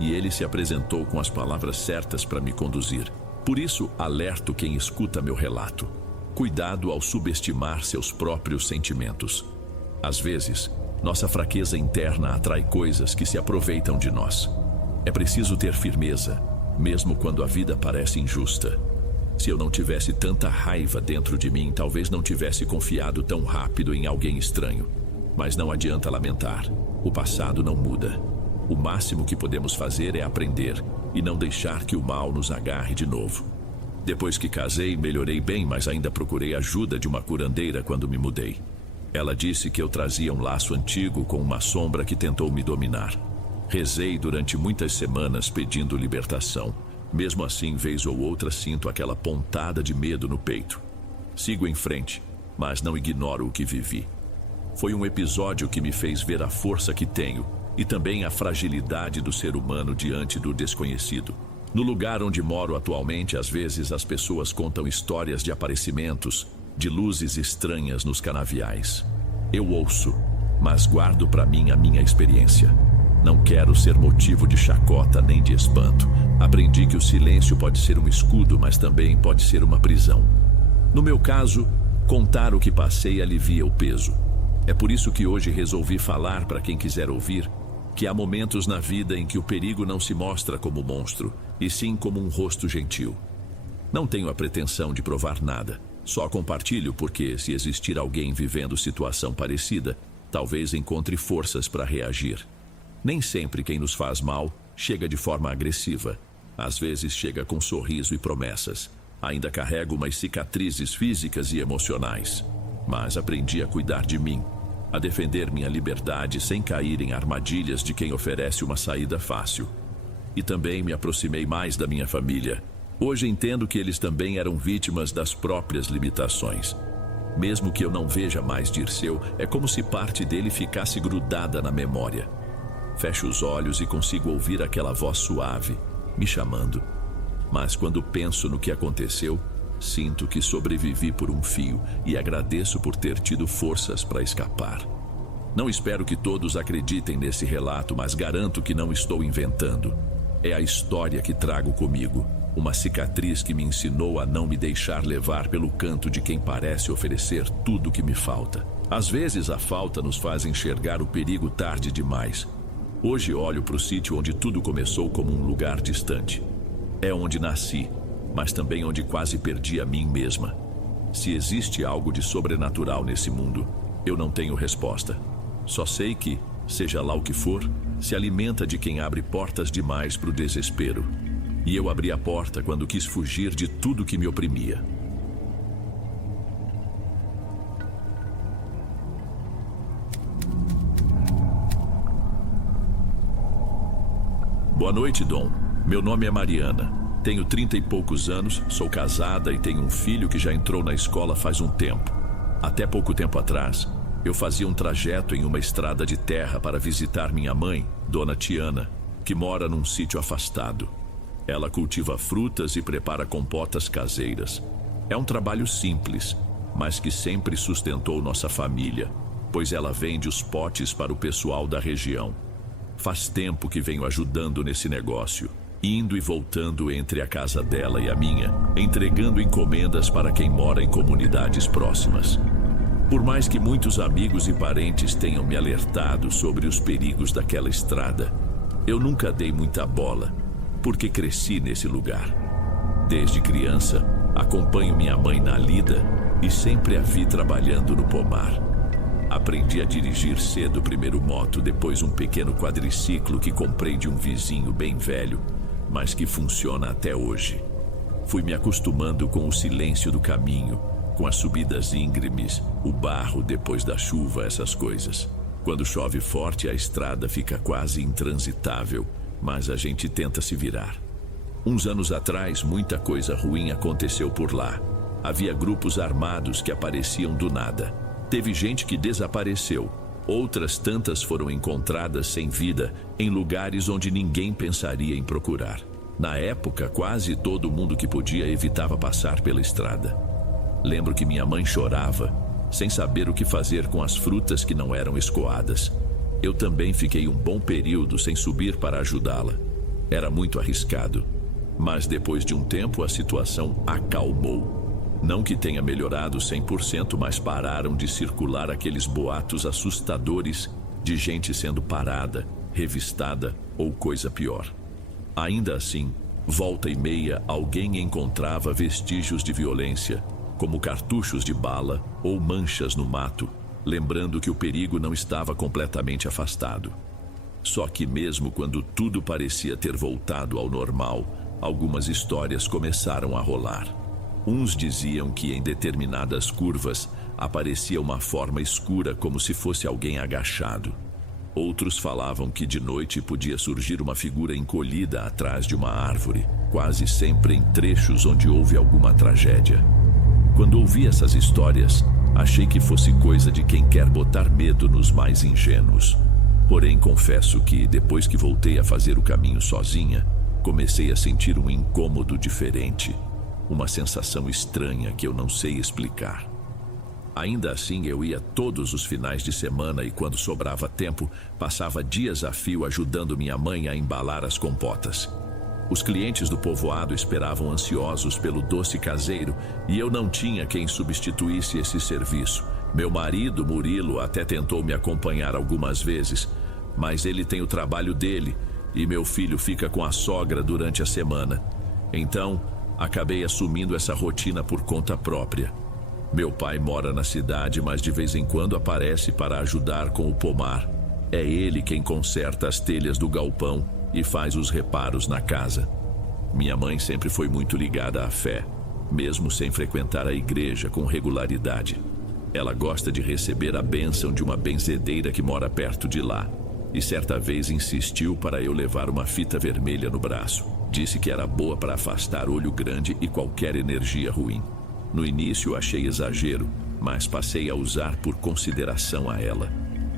e ele se apresentou com as palavras certas para me conduzir. Por isso, alerto quem escuta meu relato. Cuidado ao subestimar seus próprios sentimentos. Às vezes, nossa fraqueza interna atrai coisas que se aproveitam de nós. É preciso ter firmeza, mesmo quando a vida parece injusta. Se eu não tivesse tanta raiva dentro de mim, talvez não tivesse confiado tão rápido em alguém estranho. Mas não adianta lamentar. O passado não muda. O máximo que podemos fazer é aprender e não deixar que o mal nos agarre de novo. Depois que casei, melhorei bem, mas ainda procurei ajuda de uma curandeira quando me mudei. Ela disse que eu trazia um laço antigo com uma sombra que tentou me dominar. Rezei durante muitas semanas pedindo libertação. Mesmo assim, vez ou outra, sinto aquela pontada de medo no peito. Sigo em frente, mas não ignoro o que vivi. Foi um episódio que me fez ver a força que tenho e também a fragilidade do ser humano diante do desconhecido. No lugar onde moro atualmente, às vezes as pessoas contam histórias de aparecimentos, de luzes estranhas nos canaviais. Eu ouço, mas guardo para mim a minha experiência. Não quero ser motivo de chacota nem de espanto. Aprendi que o silêncio pode ser um escudo, mas também pode ser uma prisão. No meu caso, contar o que passei alivia o peso. É por isso que hoje resolvi falar para quem quiser ouvir, que há momentos na vida em que o perigo não se mostra como monstro, e sim como um rosto gentil. Não tenho a pretensão de provar nada, só compartilho porque, se existir alguém vivendo situação parecida, talvez encontre forças para reagir. Nem sempre quem nos faz mal chega de forma agressiva. Às vezes chega com sorriso e promessas. Ainda carrego umas cicatrizes físicas e emocionais. Mas aprendi a cuidar de mim, a defender minha liberdade sem cair em armadilhas de quem oferece uma saída fácil. E também me aproximei mais da minha família. Hoje entendo que eles também eram vítimas das próprias limitações. Mesmo que eu não veja mais Dirceu, é como se parte dele ficasse grudada na memória. Fecho os olhos e consigo ouvir aquela voz suave, me chamando. Mas quando penso no que aconteceu, sinto que sobrevivi por um fio e agradeço por ter tido forças para escapar. Não espero que todos acreditem nesse relato, mas garanto que não estou inventando. É a história que trago comigo, uma cicatriz que me ensinou a não me deixar levar pelo canto de quem parece oferecer tudo o que me falta. Às vezes a falta nos faz enxergar o perigo tarde demais. Hoje olho para o sítio onde tudo começou como um lugar distante. É onde nasci, mas também onde quase perdi a mim mesma. Se existe algo de sobrenatural nesse mundo, eu não tenho resposta. Só sei que, seja lá o que for, se alimenta de quem abre portas demais para o desespero. E eu abri a porta quando quis fugir de tudo que me oprimia. Boa noite, Dom. Meu nome é Mariana. Tenho 30 e poucos anos, sou casada e tenho um filho que já entrou na escola faz um tempo. Até pouco tempo atrás, eu fazia um trajeto em uma estrada de terra para visitar minha mãe, Dona Tiana, que mora num sítio afastado. Ela cultiva frutas e prepara compotas caseiras. É um trabalho simples, mas que sempre sustentou nossa família, pois ela vende os potes para o pessoal da região. Faz tempo que venho ajudando nesse negócio, indo e voltando entre a casa dela e a minha, entregando encomendas para quem mora em comunidades próximas. Por mais que muitos amigos e parentes tenham me alertado sobre os perigos daquela estrada, eu nunca dei muita bola, porque cresci nesse lugar. Desde criança, acompanho minha mãe na lida e sempre a vi trabalhando no pomar. Aprendi a dirigir cedo o primeiro moto, depois um pequeno quadriciclo que comprei de um vizinho bem velho, mas que funciona até hoje. Fui me acostumando com o silêncio do caminho, com as subidas íngremes, o barro depois da chuva, essas coisas. Quando chove forte, a estrada fica quase intransitável, mas a gente tenta se virar. Uns anos atrás, muita coisa ruim aconteceu por lá. Havia grupos armados que apareciam do nada. Teve gente que desapareceu. Outras tantas foram encontradas sem vida em lugares onde ninguém pensaria em procurar. Na época, quase todo mundo que podia evitava passar pela estrada. Lembro que minha mãe chorava, sem saber o que fazer com as frutas que não eram escoadas. Eu também fiquei um bom período sem subir para ajudá-la. Era muito arriscado, mas depois de um tempo a situação acalmou. Não que tenha melhorado 100%, mas pararam de circular aqueles boatos assustadores de gente sendo parada, revistada ou coisa pior. Ainda assim, volta e meia alguém encontrava vestígios de violência, como cartuchos de bala ou manchas no mato, lembrando que o perigo não estava completamente afastado. Só que mesmo quando tudo parecia ter voltado ao normal, algumas histórias começaram a rolar. Uns diziam que em determinadas curvas aparecia uma forma escura como se fosse alguém agachado. Outros falavam que de noite podia surgir uma figura encolhida atrás de uma árvore, quase sempre em trechos onde houve alguma tragédia. Quando ouvi essas histórias, achei que fosse coisa de quem quer botar medo nos mais ingênuos. Porém, confesso que, depois que voltei a fazer o caminho sozinha, comecei a sentir um incômodo diferente. Uma sensação estranha que eu não sei explicar. Ainda assim, eu ia todos os finais de semana e, quando sobrava tempo, passava dias a fio ajudando minha mãe a embalar as compotas. Os clientes do povoado esperavam ansiosos pelo doce caseiro e eu não tinha quem substituísse esse serviço. Meu marido, Murilo, até tentou me acompanhar algumas vezes, mas ele tem o trabalho dele e meu filho fica com a sogra durante a semana. Então, acabei assumindo essa rotina por conta própria. Meu pai mora na cidade, mas de vez em quando aparece para ajudar com o pomar. É ele quem conserta as telhas do galpão e faz os reparos na casa. Minha mãe sempre foi muito ligada à fé, mesmo sem frequentar a igreja com regularidade. Ela gosta de receber a bênção de uma benzedeira que mora perto de lá. E certa vez insistiu para eu levar uma fita vermelha no braço. Disse que era boa para afastar olho grande e qualquer energia ruim. No início achei exagero, mas passei a usar por consideração a ela.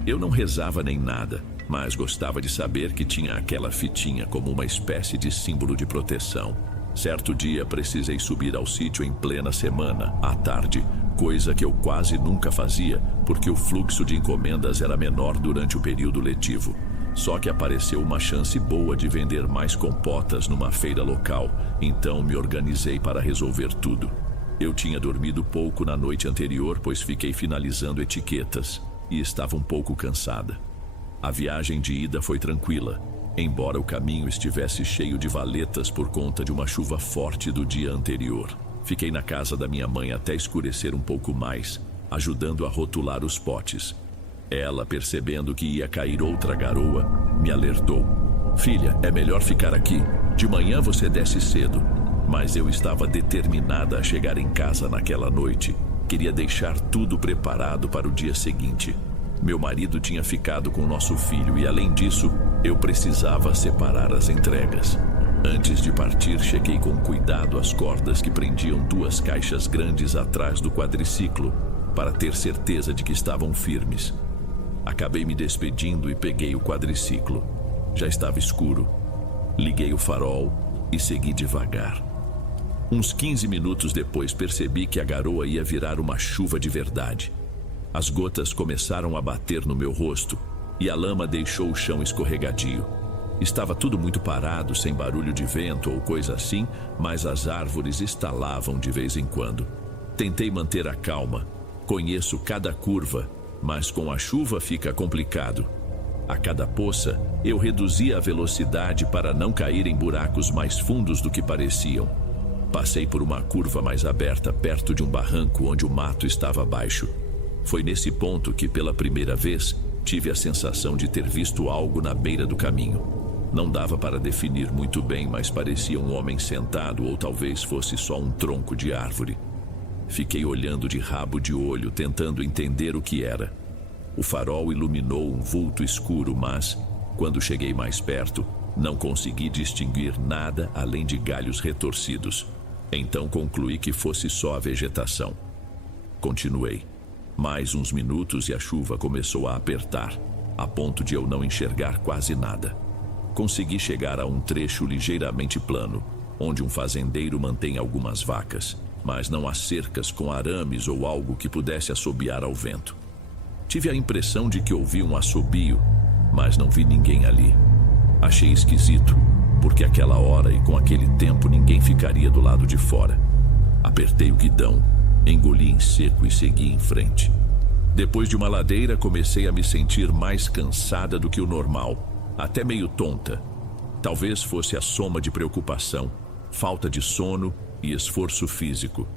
Eu não rezava nem nada, mas gostava de saber que tinha aquela fitinha como uma espécie de símbolo de proteção. Certo dia precisei subir ao sítio em plena semana, à tarde, coisa que eu quase nunca fazia, porque o fluxo de encomendas era menor durante o período letivo. Só que apareceu uma chance boa de vender mais compotas numa feira local, então me organizei para resolver tudo. Eu tinha dormido pouco na noite anterior, pois fiquei finalizando etiquetas, e estava um pouco cansada. A viagem de ida foi tranquila, embora o caminho estivesse cheio de valetas por conta de uma chuva forte do dia anterior. Fiquei na casa da minha mãe até escurecer um pouco mais, ajudando a rotular os potes. Ela, percebendo que ia cair outra garoa, me alertou. Filha, é melhor ficar aqui. De manhã você desce cedo. Mas eu estava determinada a chegar em casa naquela noite. Queria deixar tudo preparado para o dia seguinte. Meu marido tinha ficado com nosso filho e, além disso, eu precisava separar as entregas. Antes de partir, chequei com cuidado as cordas que prendiam 2 caixas grandes atrás do quadriciclo, para ter certeza de que estavam firmes. Acabei me despedindo e peguei o quadriciclo. Já estava escuro. Liguei o farol e segui devagar. Uns 15 minutos depois percebi que a garoa ia virar uma chuva de verdade. As gotas começaram a bater no meu rosto e a lama deixou o chão escorregadio. Estava tudo muito parado, sem barulho de vento ou coisa assim, mas as árvores estalavam de vez em quando. Tentei manter a calma. Conheço cada curva, mas com a chuva fica complicado. A cada poça, eu reduzia a velocidade para não cair em buracos mais fundos do que pareciam. Passei por uma curva mais aberta perto de um barranco onde o mato estava baixo. Foi nesse ponto que, pela primeira vez, tive a sensação de ter visto algo na beira do caminho. Não dava para definir muito bem, mas parecia um homem sentado ou talvez fosse só um tronco de árvore. Fiquei olhando de rabo de olho, tentando entender o que era. O farol iluminou um vulto escuro, mas, quando cheguei mais perto, não consegui distinguir nada além de galhos retorcidos. Então concluí que fosse só a vegetação. Continuei. Mais uns minutos e a chuva começou a apertar, a ponto de eu não enxergar quase nada. Consegui chegar a um trecho ligeiramente plano, onde um fazendeiro mantém algumas vacas, mas não há cercas com arames ou algo que pudesse assobiar ao vento. Tive a impressão de que ouvi um assobio, mas não vi ninguém ali. Achei esquisito, porque àquela hora e com aquele tempo ninguém ficaria do lado de fora. Apertei o guidão, engoli em seco e segui em frente. Depois de uma ladeira, comecei a me sentir mais cansada do que o normal, até meio tonta. Talvez fosse a soma de preocupação, falta de sono e esforço físico.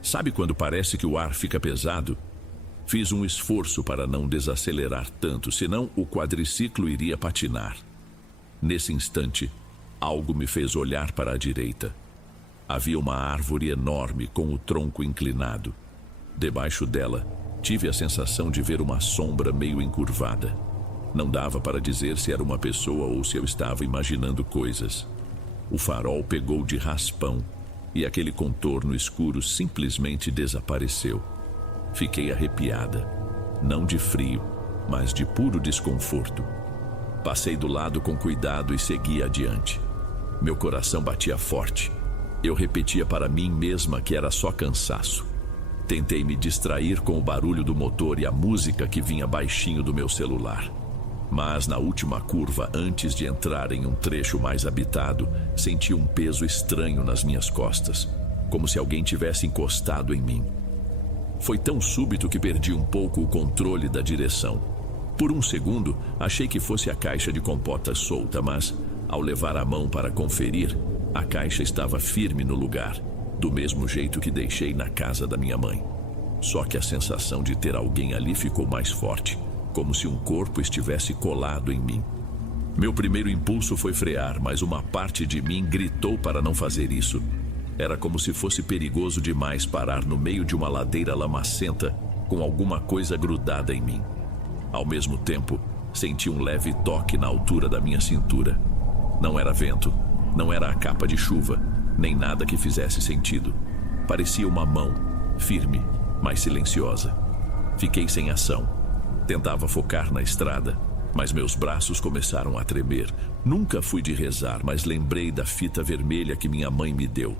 Sabe quando parece que o ar fica pesado? Fiz um esforço para não desacelerar tanto, senão o quadriciclo iria patinar. Nesse instante, algo me fez olhar para a direita. Havia uma árvore enorme com o tronco inclinado. Debaixo dela, tive a sensação de ver uma sombra meio encurvada. Não dava para dizer se era uma pessoa ou se eu estava imaginando coisas. O farol pegou de raspão e aquele contorno escuro simplesmente desapareceu. Fiquei arrepiada, não de frio, mas de puro desconforto. Passei do lado com cuidado e segui adiante. Meu coração batia forte. Eu repetia para mim mesma que era só cansaço. Tentei me distrair com o barulho do motor e a música que vinha baixinho do meu celular. Mas na última curva, antes de entrar em um trecho mais habitado, senti um peso estranho nas minhas costas, como se alguém tivesse encostado em mim. Foi tão súbito que perdi um pouco o controle da direção. Por um segundo, achei que fosse a caixa de compota solta, mas, ao levar a mão para conferir, a caixa estava firme no lugar, do mesmo jeito que deixei na casa da minha mãe. Só que a sensação de ter alguém ali ficou mais forte, como se um corpo estivesse colado em mim. Meu primeiro impulso foi frear, mas uma parte de mim gritou para não fazer isso. Era como se fosse perigoso demais parar no meio de uma ladeira lamacenta com alguma coisa grudada em mim. Ao mesmo tempo, senti um leve toque na altura da minha cintura. Não era vento, não era a capa de chuva, nem nada que fizesse sentido. Parecia uma mão, firme, mas silenciosa. Fiquei sem ação. Tentava focar na estrada, mas meus braços começaram a tremer. Nunca fui de rezar, mas lembrei da fita vermelha que minha mãe me deu.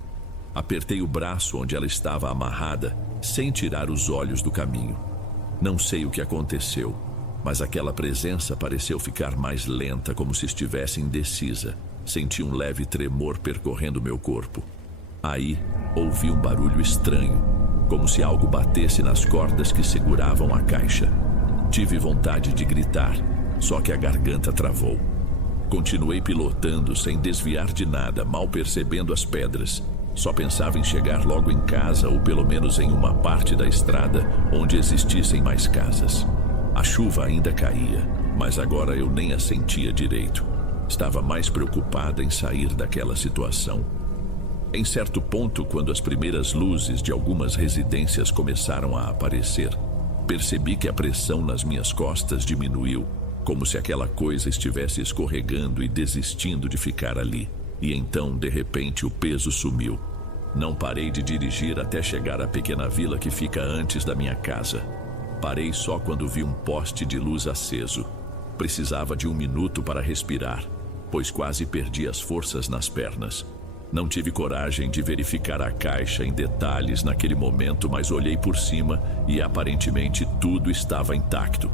Apertei o braço onde ela estava amarrada, sem tirar os olhos do caminho. Não sei o que aconteceu, mas aquela presença pareceu ficar mais lenta, como se estivesse indecisa. Senti um leve tremor percorrendo meu corpo. Aí, ouvi um barulho estranho, como se algo batesse nas cordas que seguravam a caixa. Tive vontade de gritar, só que a garganta travou. Continuei pilotando sem desviar de nada, mal percebendo as pedras. Só pensava em chegar logo em casa ou pelo menos em uma parte da estrada onde existissem mais casas. A chuva ainda caía, mas agora eu nem a sentia direito. Estava mais preocupada em sair daquela situação. Em certo ponto, quando as primeiras luzes de algumas residências começaram a aparecer, percebi que a pressão nas minhas costas diminuiu, como se aquela coisa estivesse escorregando e desistindo de ficar ali. E então, de repente, o peso sumiu. Não parei de dirigir até chegar à pequena vila que fica antes da minha casa. Parei só quando vi um poste de luz aceso. Precisava de 1 minuto para respirar, pois quase perdi as forças nas pernas. Não tive coragem de verificar a caixa em detalhes naquele momento, mas olhei por cima e aparentemente tudo estava intacto.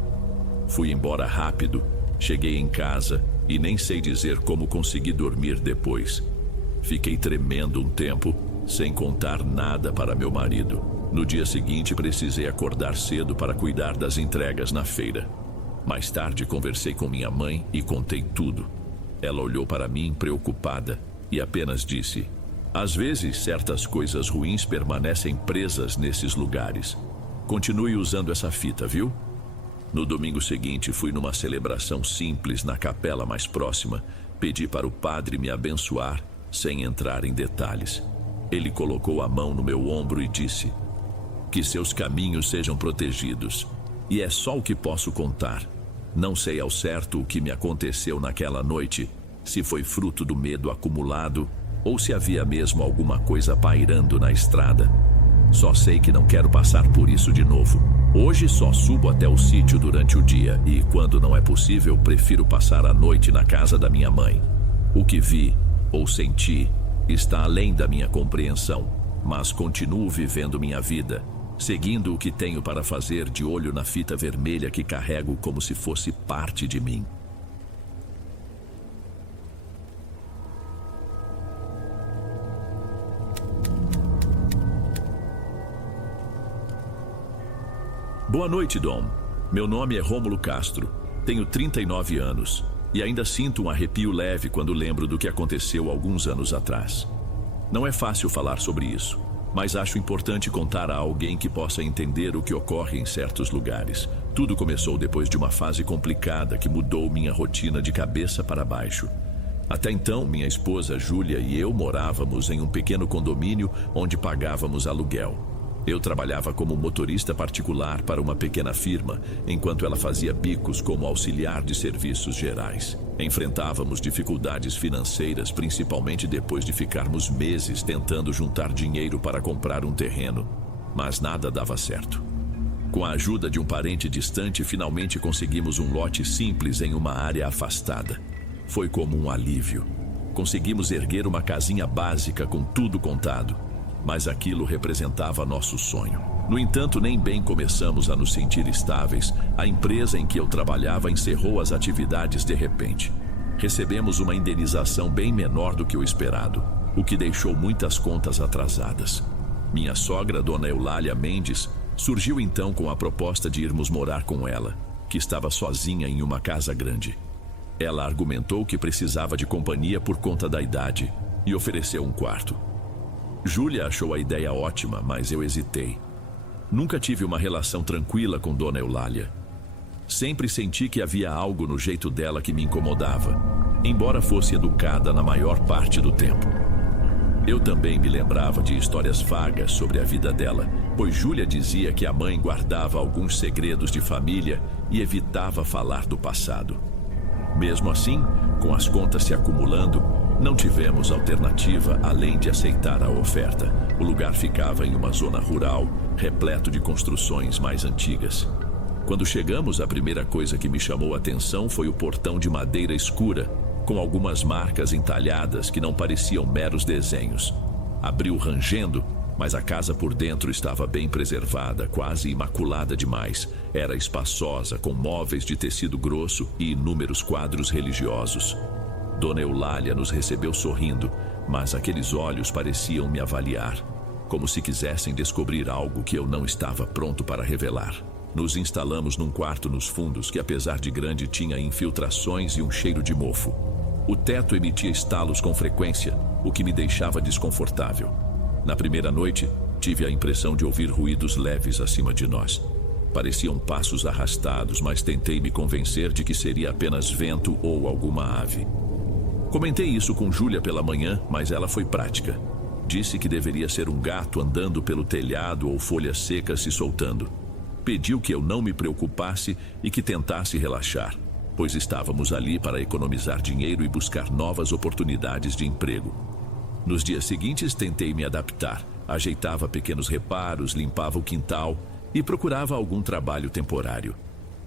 Fui embora rápido, cheguei em casa e nem sei dizer como consegui dormir depois. Fiquei tremendo um tempo, sem contar nada para meu marido. No dia seguinte precisei acordar cedo para cuidar das entregas na feira. Mais tarde conversei com minha mãe e contei tudo. Ela olhou para mim preocupada e apenas disse: às vezes certas coisas ruins permanecem presas nesses lugares. Continue usando essa fita, viu? No domingo seguinte fui numa celebração simples na capela mais próxima. Pedi para o padre me abençoar, sem entrar em detalhes. Ele colocou a mão no meu ombro e disse: que seus caminhos sejam protegidos. E é só o que posso contar. Não sei ao certo o que me aconteceu naquela noite, se foi fruto do medo acumulado ou se havia mesmo alguma coisa pairando na estrada. Só sei que não quero passar por isso de novo. Hoje só subo até o sítio durante o dia e, quando não é possível, prefiro passar a noite na casa da minha mãe. O que vi ou senti está além da minha compreensão, mas continuo vivendo minha vida, seguindo o que tenho para fazer, de olho na fita vermelha que carrego como se fosse parte de mim. Boa noite, Dom. Meu nome é Rômulo Castro. Tenho 39 anos e ainda sinto um arrepio leve quando lembro do que aconteceu alguns anos atrás. Não é fácil falar sobre isso, mas acho importante contar a alguém que possa entender o que ocorre em certos lugares. Tudo começou depois de uma fase complicada que mudou minha rotina de cabeça para baixo. Até então, minha esposa Júlia e eu morávamos em um pequeno condomínio onde pagávamos aluguel. Eu trabalhava como motorista particular para uma pequena firma, enquanto ela fazia bicos como auxiliar de serviços gerais. Enfrentávamos dificuldades financeiras, principalmente depois de ficarmos meses tentando juntar dinheiro para comprar um terreno, mas nada dava certo. Com a ajuda de um parente distante, finalmente conseguimos um lote simples em uma área afastada. Foi como um alívio. Conseguimos erguer uma casinha básica com tudo contado, mas aquilo representava nosso sonho. No entanto, nem bem começamos a nos sentir estáveis, a empresa em que eu trabalhava encerrou as atividades de repente. Recebemos uma indenização bem menor do que o esperado, o que deixou muitas contas atrasadas. Minha sogra, Dona Eulália Mendes, surgiu então com a proposta de irmos morar com ela. que estava sozinha em uma casa grande. Ela argumentou que precisava de companhia por conta da idade e ofereceu um quarto. Júlia achou a ideia ótima, mas eu hesitei. Nunca tive uma relação tranquila com Dona Eulália. Sempre senti que havia algo no jeito dela que me incomodava, embora fosse educada na maior parte do tempo. Eu também me lembrava de histórias vagas sobre a vida dela, pois Júlia dizia que a mãe guardava alguns segredos de família e evitava falar do passado. Mesmo assim, com as contas se acumulando, não tivemos alternativa além de aceitar a oferta. O lugar ficava em uma zona rural, repleto de construções mais antigas. Quando chegamos, a primeira coisa que me chamou a atenção foi o portão de madeira escura, com algumas marcas entalhadas que não pareciam meros desenhos. Abriu rangendo, mas a casa por dentro estava bem preservada, quase imaculada demais. Era espaçosa, com móveis de tecido grosso e inúmeros quadros religiosos. Dona Eulália nos recebeu sorrindo, mas aqueles olhos pareciam me avaliar, como se quisessem descobrir algo que eu não estava pronto para revelar. Nos instalamos num quarto nos fundos que, apesar de grande, tinha infiltrações e um cheiro de mofo. O teto emitia estalos com frequência, o que me deixava desconfortável. Na primeira noite, tive a impressão de ouvir ruídos leves acima de nós. Pareciam passos arrastados, mas tentei me convencer de que seria apenas vento ou alguma ave. Comentei isso com Júlia pela manhã, mas ela foi prática. Disse que deveria ser um gato andando pelo telhado ou folhas secas se soltando. Pediu que eu não me preocupasse e que tentasse relaxar, pois estávamos ali para economizar dinheiro e buscar novas oportunidades de emprego. Nos dias seguintes tentei me adaptar, ajeitava pequenos reparos, limpava o quintal e procurava algum trabalho temporário.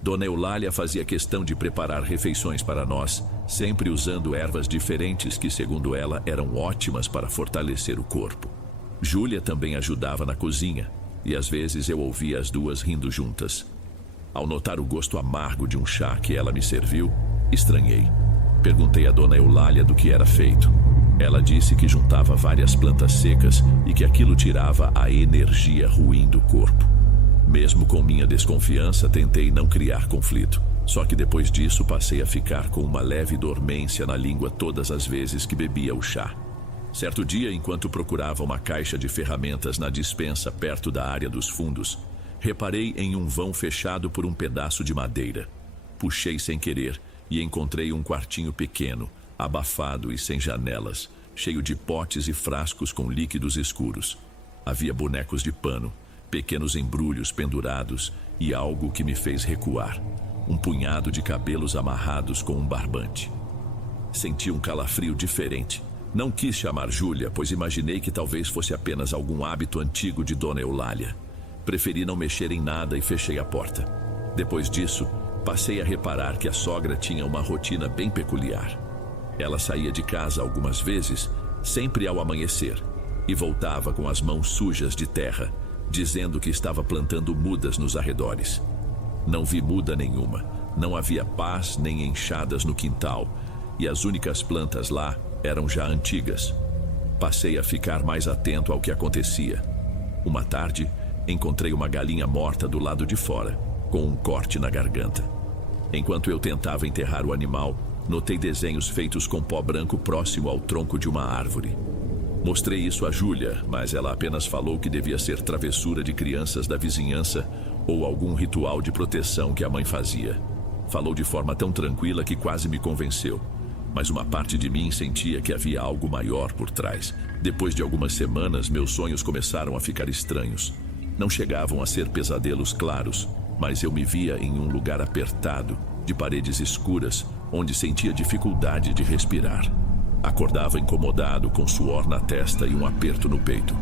Dona Eulália fazia questão de preparar refeições para nós, sempre usando ervas diferentes que, segundo ela, eram ótimas para fortalecer o corpo. Júlia também ajudava na cozinha, e às vezes eu ouvia as duas rindo juntas. Ao notar o gosto amargo de um chá que ela me serviu, estranhei. Perguntei a Dona Eulália do que era feito. Ela disse que juntava várias plantas secas e que aquilo tirava a energia ruim do corpo. Mesmo com minha desconfiança, tentei não criar conflito. Só que depois disso passei a ficar com uma leve dormência na língua todas as vezes que bebia o chá. Certo dia, enquanto procurava uma caixa de ferramentas na despensa perto da área dos fundos, reparei em um vão fechado por um pedaço de madeira. Puxei sem querer e encontrei um quartinho pequeno, abafado e sem janelas, cheio de potes e frascos com líquidos escuros. Havia bonecos de pano, pequenos embrulhos pendurados e algo que me fez recuar. Um punhado de cabelos amarrados com um barbante. Senti um calafrio diferente. Não quis chamar Júlia, pois imaginei que talvez fosse apenas algum hábito antigo de Dona Eulália. Preferi não mexer em nada e fechei a porta. Depois disso, passei a reparar que a sogra tinha uma rotina bem peculiar. Ela saía de casa algumas vezes, sempre ao amanhecer, e voltava com as mãos sujas de terra, dizendo que estava plantando mudas nos arredores. Não vi muda nenhuma, não havia pás nem enxadas no quintal, e as únicas plantas lá eram já antigas. Passei a ficar mais atento ao que acontecia. Uma tarde, encontrei uma galinha morta do lado de fora, com um corte na garganta. Enquanto eu tentava enterrar o animal, notei desenhos feitos com pó branco próximo ao tronco de uma árvore. Mostrei isso a Júlia, mas ela apenas falou que devia ser travessura de crianças da vizinhança ou algum ritual de proteção que a mãe fazia. Falou de forma tão tranquila que quase me convenceu, mas uma parte de mim sentia que havia algo maior por trás. Depois de algumas semanas, meus sonhos começaram a ficar estranhos. Não chegavam a ser pesadelos claros, mas eu me via em um lugar apertado, de paredes escuras, onde sentia dificuldade de respirar. Acordava incomodado, com suor na testa e um aperto no peito.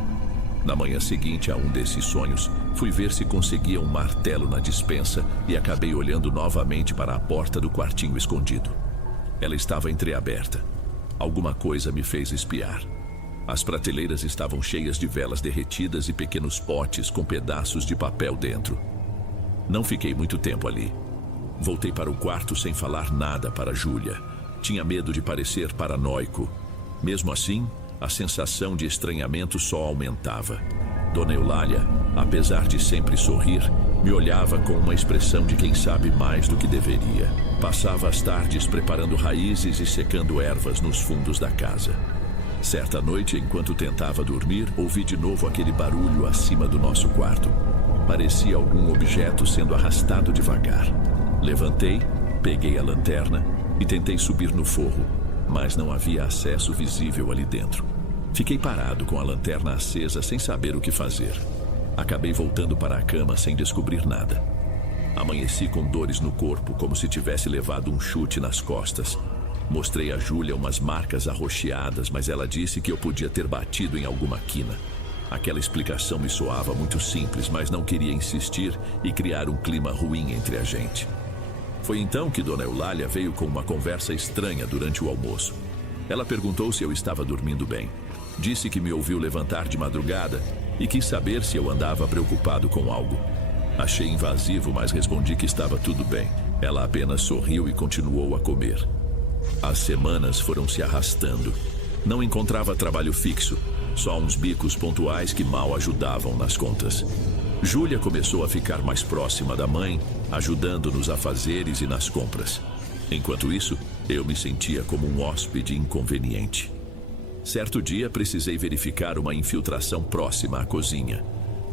Na manhã seguinte a um desses sonhos, fui ver se conseguia um martelo na despensa e acabei olhando novamente para a porta do quartinho escondido. Ela estava entreaberta. Alguma coisa me fez espiar. As prateleiras estavam cheias de velas derretidas e pequenos potes com pedaços de papel dentro. Não fiquei muito tempo ali. Voltei para o quarto sem falar nada para Júlia. Tinha medo de parecer paranoico. Mesmo assim, a sensação de estranhamento só aumentava. Dona Eulália, apesar de sempre sorrir, me olhava com uma expressão de quem sabe mais do que deveria. Passava as tardes preparando raízes e secando ervas nos fundos da casa. Certa noite, enquanto tentava dormir, ouvi de novo aquele barulho acima do nosso quarto. Parecia algum objeto sendo arrastado devagar. Levantei, peguei a lanterna e tentei subir no forro, mas não havia acesso visível ali dentro. Fiquei parado com a lanterna acesa sem saber o que fazer. Acabei voltando para a cama sem descobrir nada. Amanheci com dores no corpo, como se tivesse levado um chute nas costas. Mostrei a Júlia umas marcas arroxeadas, mas ela disse que eu podia ter batido em alguma quina. Aquela explicação me soava muito simples, mas não queria insistir e criar um clima ruim entre a gente. Foi então que Dona Eulália veio com uma conversa estranha durante o almoço. Ela perguntou se eu estava dormindo bem. Disse que me ouviu levantar de madrugada e quis saber se eu andava preocupado com algo. Achei invasivo, mas respondi que estava tudo bem. Ela apenas sorriu e continuou a comer. As semanas foram se arrastando. Não encontrava trabalho fixo, só uns bicos pontuais que mal ajudavam nas contas. Júlia começou a ficar mais próxima da mãe, ajudando-nos a afazeres e nas compras. Enquanto isso, eu me sentia como um hóspede inconveniente. Certo dia, precisei verificar uma infiltração próxima à cozinha.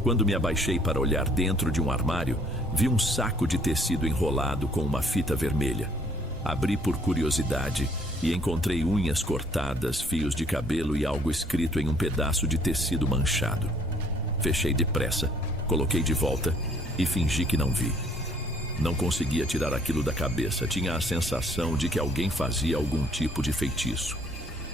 Quando me abaixei para olhar dentro de um armário, vi um saco de tecido enrolado com uma fita vermelha. Abri por curiosidade e encontrei unhas cortadas, fios de cabelo e algo escrito em um pedaço de tecido manchado. Fechei depressa, coloquei de volta e fingi que não vi. Não conseguia tirar aquilo da cabeça, tinha a sensação de que alguém fazia algum tipo de feitiço.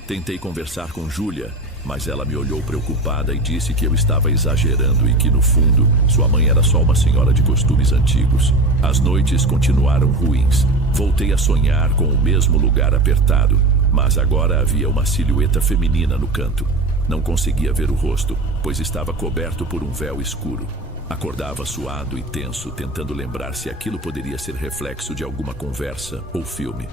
Tentei conversar com Júlia, mas ela me olhou preocupada e disse que eu estava exagerando e que, no fundo, sua mãe era só uma senhora de costumes antigos. As noites continuaram ruins. Voltei a sonhar com o mesmo lugar apertado, mas agora havia uma silhueta feminina no canto. Não conseguia ver o rosto, pois estava coberto por um véu escuro. Acordava suado e tenso, tentando lembrar se aquilo poderia ser reflexo de alguma conversa ou filme.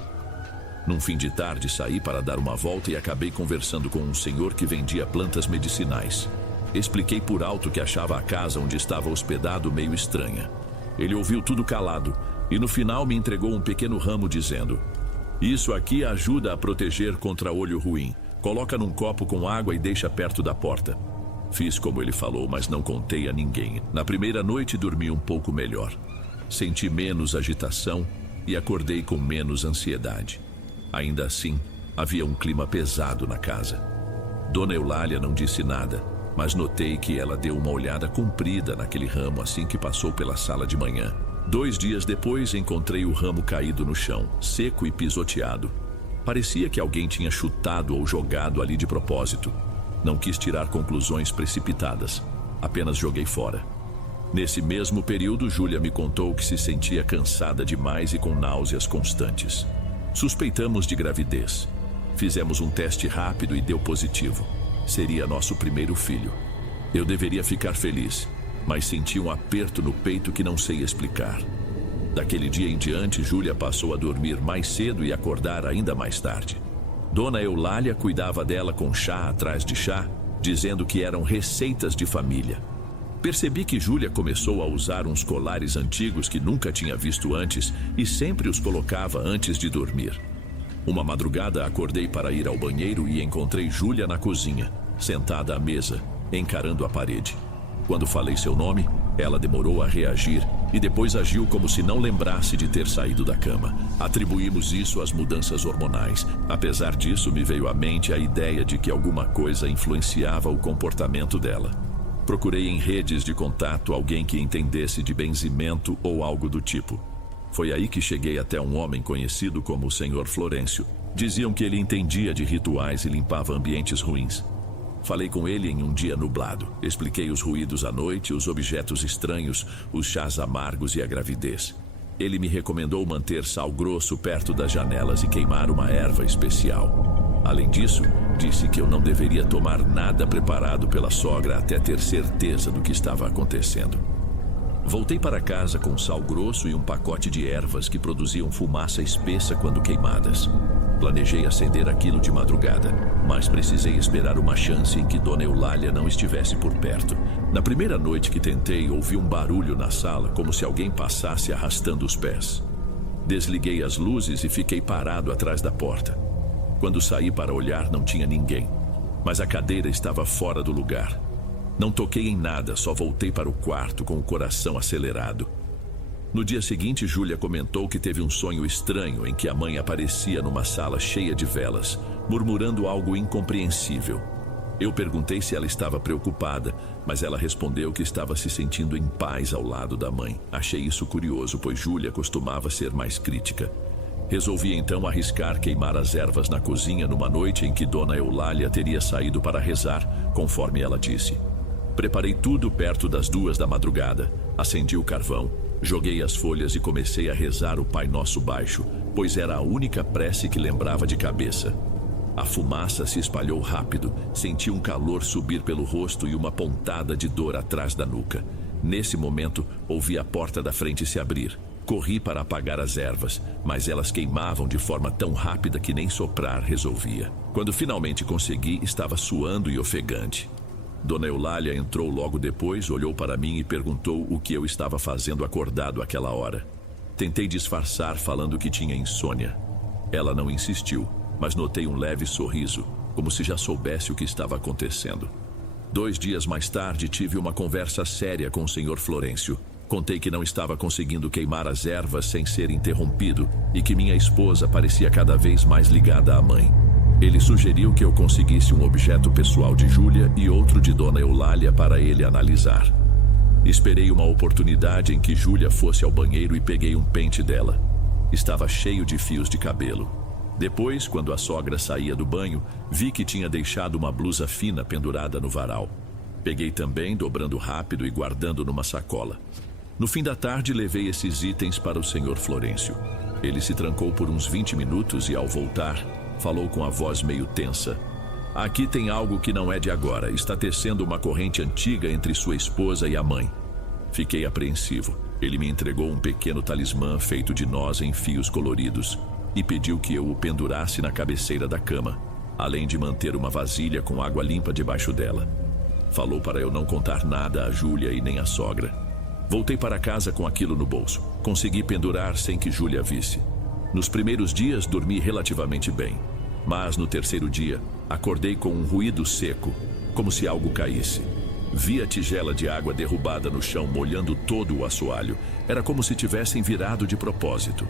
Num fim de tarde, saí para dar uma volta e acabei conversando com um senhor que vendia plantas medicinais. Expliquei por alto que achava a casa onde estava hospedado meio estranha. Ele ouviu tudo calado e no final me entregou um pequeno ramo dizendo: "Isso aqui ajuda a proteger contra olho ruim. Coloca num copo com água e deixa perto da porta." Fiz como ele falou, mas não contei a ninguém. Na primeira noite dormi um pouco melhor. Senti menos agitação e acordei com menos ansiedade. Ainda assim, havia um clima pesado na casa. Dona Eulália não disse nada, mas notei que ela deu uma olhada comprida naquele ramo assim que passou pela sala de manhã. 2 dias depois, encontrei o ramo caído no chão, seco e pisoteado. Parecia que alguém tinha chutado ou jogado ali de propósito. Não quis tirar conclusões precipitadas, apenas joguei fora. Nesse mesmo período, Júlia me contou que se sentia cansada demais e com náuseas constantes. Suspeitamos de gravidez. Fizemos um teste rápido e deu positivo. Seria nosso primeiro filho. Eu deveria ficar feliz, mas senti um aperto no peito que não sei explicar. Daquele dia em diante, Júlia passou a dormir mais cedo e acordar ainda mais tarde. Dona Eulália cuidava dela com chá atrás de chá, dizendo que eram receitas de família. Percebi que Júlia começou a usar uns colares antigos que nunca tinha visto antes e sempre os colocava antes de dormir. Uma madrugada acordei para ir ao banheiro e encontrei Júlia na cozinha, sentada à mesa, encarando a parede. Quando falei seu nome, ela demorou a reagir e depois agiu como se não lembrasse de ter saído da cama. Atribuímos isso às mudanças hormonais. Apesar disso, me veio à mente a ideia de que alguma coisa influenciava o comportamento dela. Procurei em redes de contato alguém que entendesse de benzimento ou algo do tipo. Foi aí que cheguei até um homem conhecido como o Sr. Florencio. Diziam que ele entendia de rituais e limpava ambientes ruins. Falei com ele em um dia nublado. Expliquei os ruídos à noite, os objetos estranhos, os chás amargos e a gravidez. Ele me recomendou manter sal grosso perto das janelas e queimar uma erva especial. Além disso, disse que eu não deveria tomar nada preparado pela sogra até ter certeza do que estava acontecendo. Voltei para casa com sal grosso e um pacote de ervas que produziam fumaça espessa quando queimadas. Planejei acender aquilo de madrugada, mas precisei esperar uma chance em que Dona Eulália não estivesse por perto. Na primeira noite que tentei, ouvi um barulho na sala, como se alguém passasse arrastando os pés. Desliguei as luzes e fiquei parado atrás da porta. Quando saí para olhar, não tinha ninguém, mas a cadeira estava fora do lugar. Não toquei em nada, só voltei para o quarto com o coração acelerado. No dia seguinte, Júlia comentou que teve um sonho estranho em que a mãe aparecia numa sala cheia de velas, murmurando algo incompreensível. Eu perguntei se ela estava preocupada, mas ela respondeu que estava se sentindo em paz ao lado da mãe. Achei isso curioso, pois Júlia costumava ser mais crítica. Resolvi então arriscar queimar as ervas na cozinha numa noite em que Dona Eulália teria saído para rezar, conforme ela disse. Preparei tudo perto das 2 da madrugada, acendi o carvão, joguei as folhas e comecei a rezar o Pai Nosso baixo, pois era a única prece que lembrava de cabeça. A fumaça se espalhou rápido, senti um calor subir pelo rosto e uma pontada de dor atrás da nuca. Nesse momento, ouvi a porta da frente se abrir. Corri para apagar as ervas, mas elas queimavam de forma tão rápida que nem soprar resolvia. Quando finalmente consegui, estava suando e ofegante. Dona Eulália entrou logo depois, olhou para mim e perguntou o que eu estava fazendo acordado àquela hora. Tentei disfarçar falando que tinha insônia. Ela não insistiu, mas notei um leve sorriso, como se já soubesse o que estava acontecendo. 2 dias mais tarde, tive uma conversa séria com o Sr. Florêncio. Contei que não estava conseguindo queimar as ervas sem ser interrompido e que minha esposa parecia cada vez mais ligada à mãe. Ele sugeriu que eu conseguisse um objeto pessoal de Júlia e outro de Dona Eulália para ele analisar. Esperei uma oportunidade em que Júlia fosse ao banheiro e peguei um pente dela. Estava cheio de fios de cabelo. Depois, quando a sogra saía do banho, vi que tinha deixado uma blusa fina pendurada no varal. Peguei também, dobrando rápido e guardando numa sacola. No fim da tarde, levei esses itens para o Sr. Florêncio. Ele se trancou por uns 20 minutos e, ao voltar, falou com a voz meio tensa. Aqui tem algo que não é de agora. Está tecendo uma corrente antiga entre sua esposa e a mãe. Fiquei apreensivo. Ele me entregou um pequeno talismã feito de nós em fios coloridos e pediu que eu o pendurasse na cabeceira da cama, além de manter uma vasilha com água limpa debaixo dela. Falou para eu não contar nada a Júlia e nem à sogra. Voltei para casa com aquilo no bolso. Consegui pendurar sem que Júlia visse. Nos primeiros dias dormi relativamente bem, mas no terceiro dia acordei com um ruído seco, como se algo caísse. Vi a tigela de água derrubada no chão, molhando todo o assoalho. Era como se tivessem virado de propósito.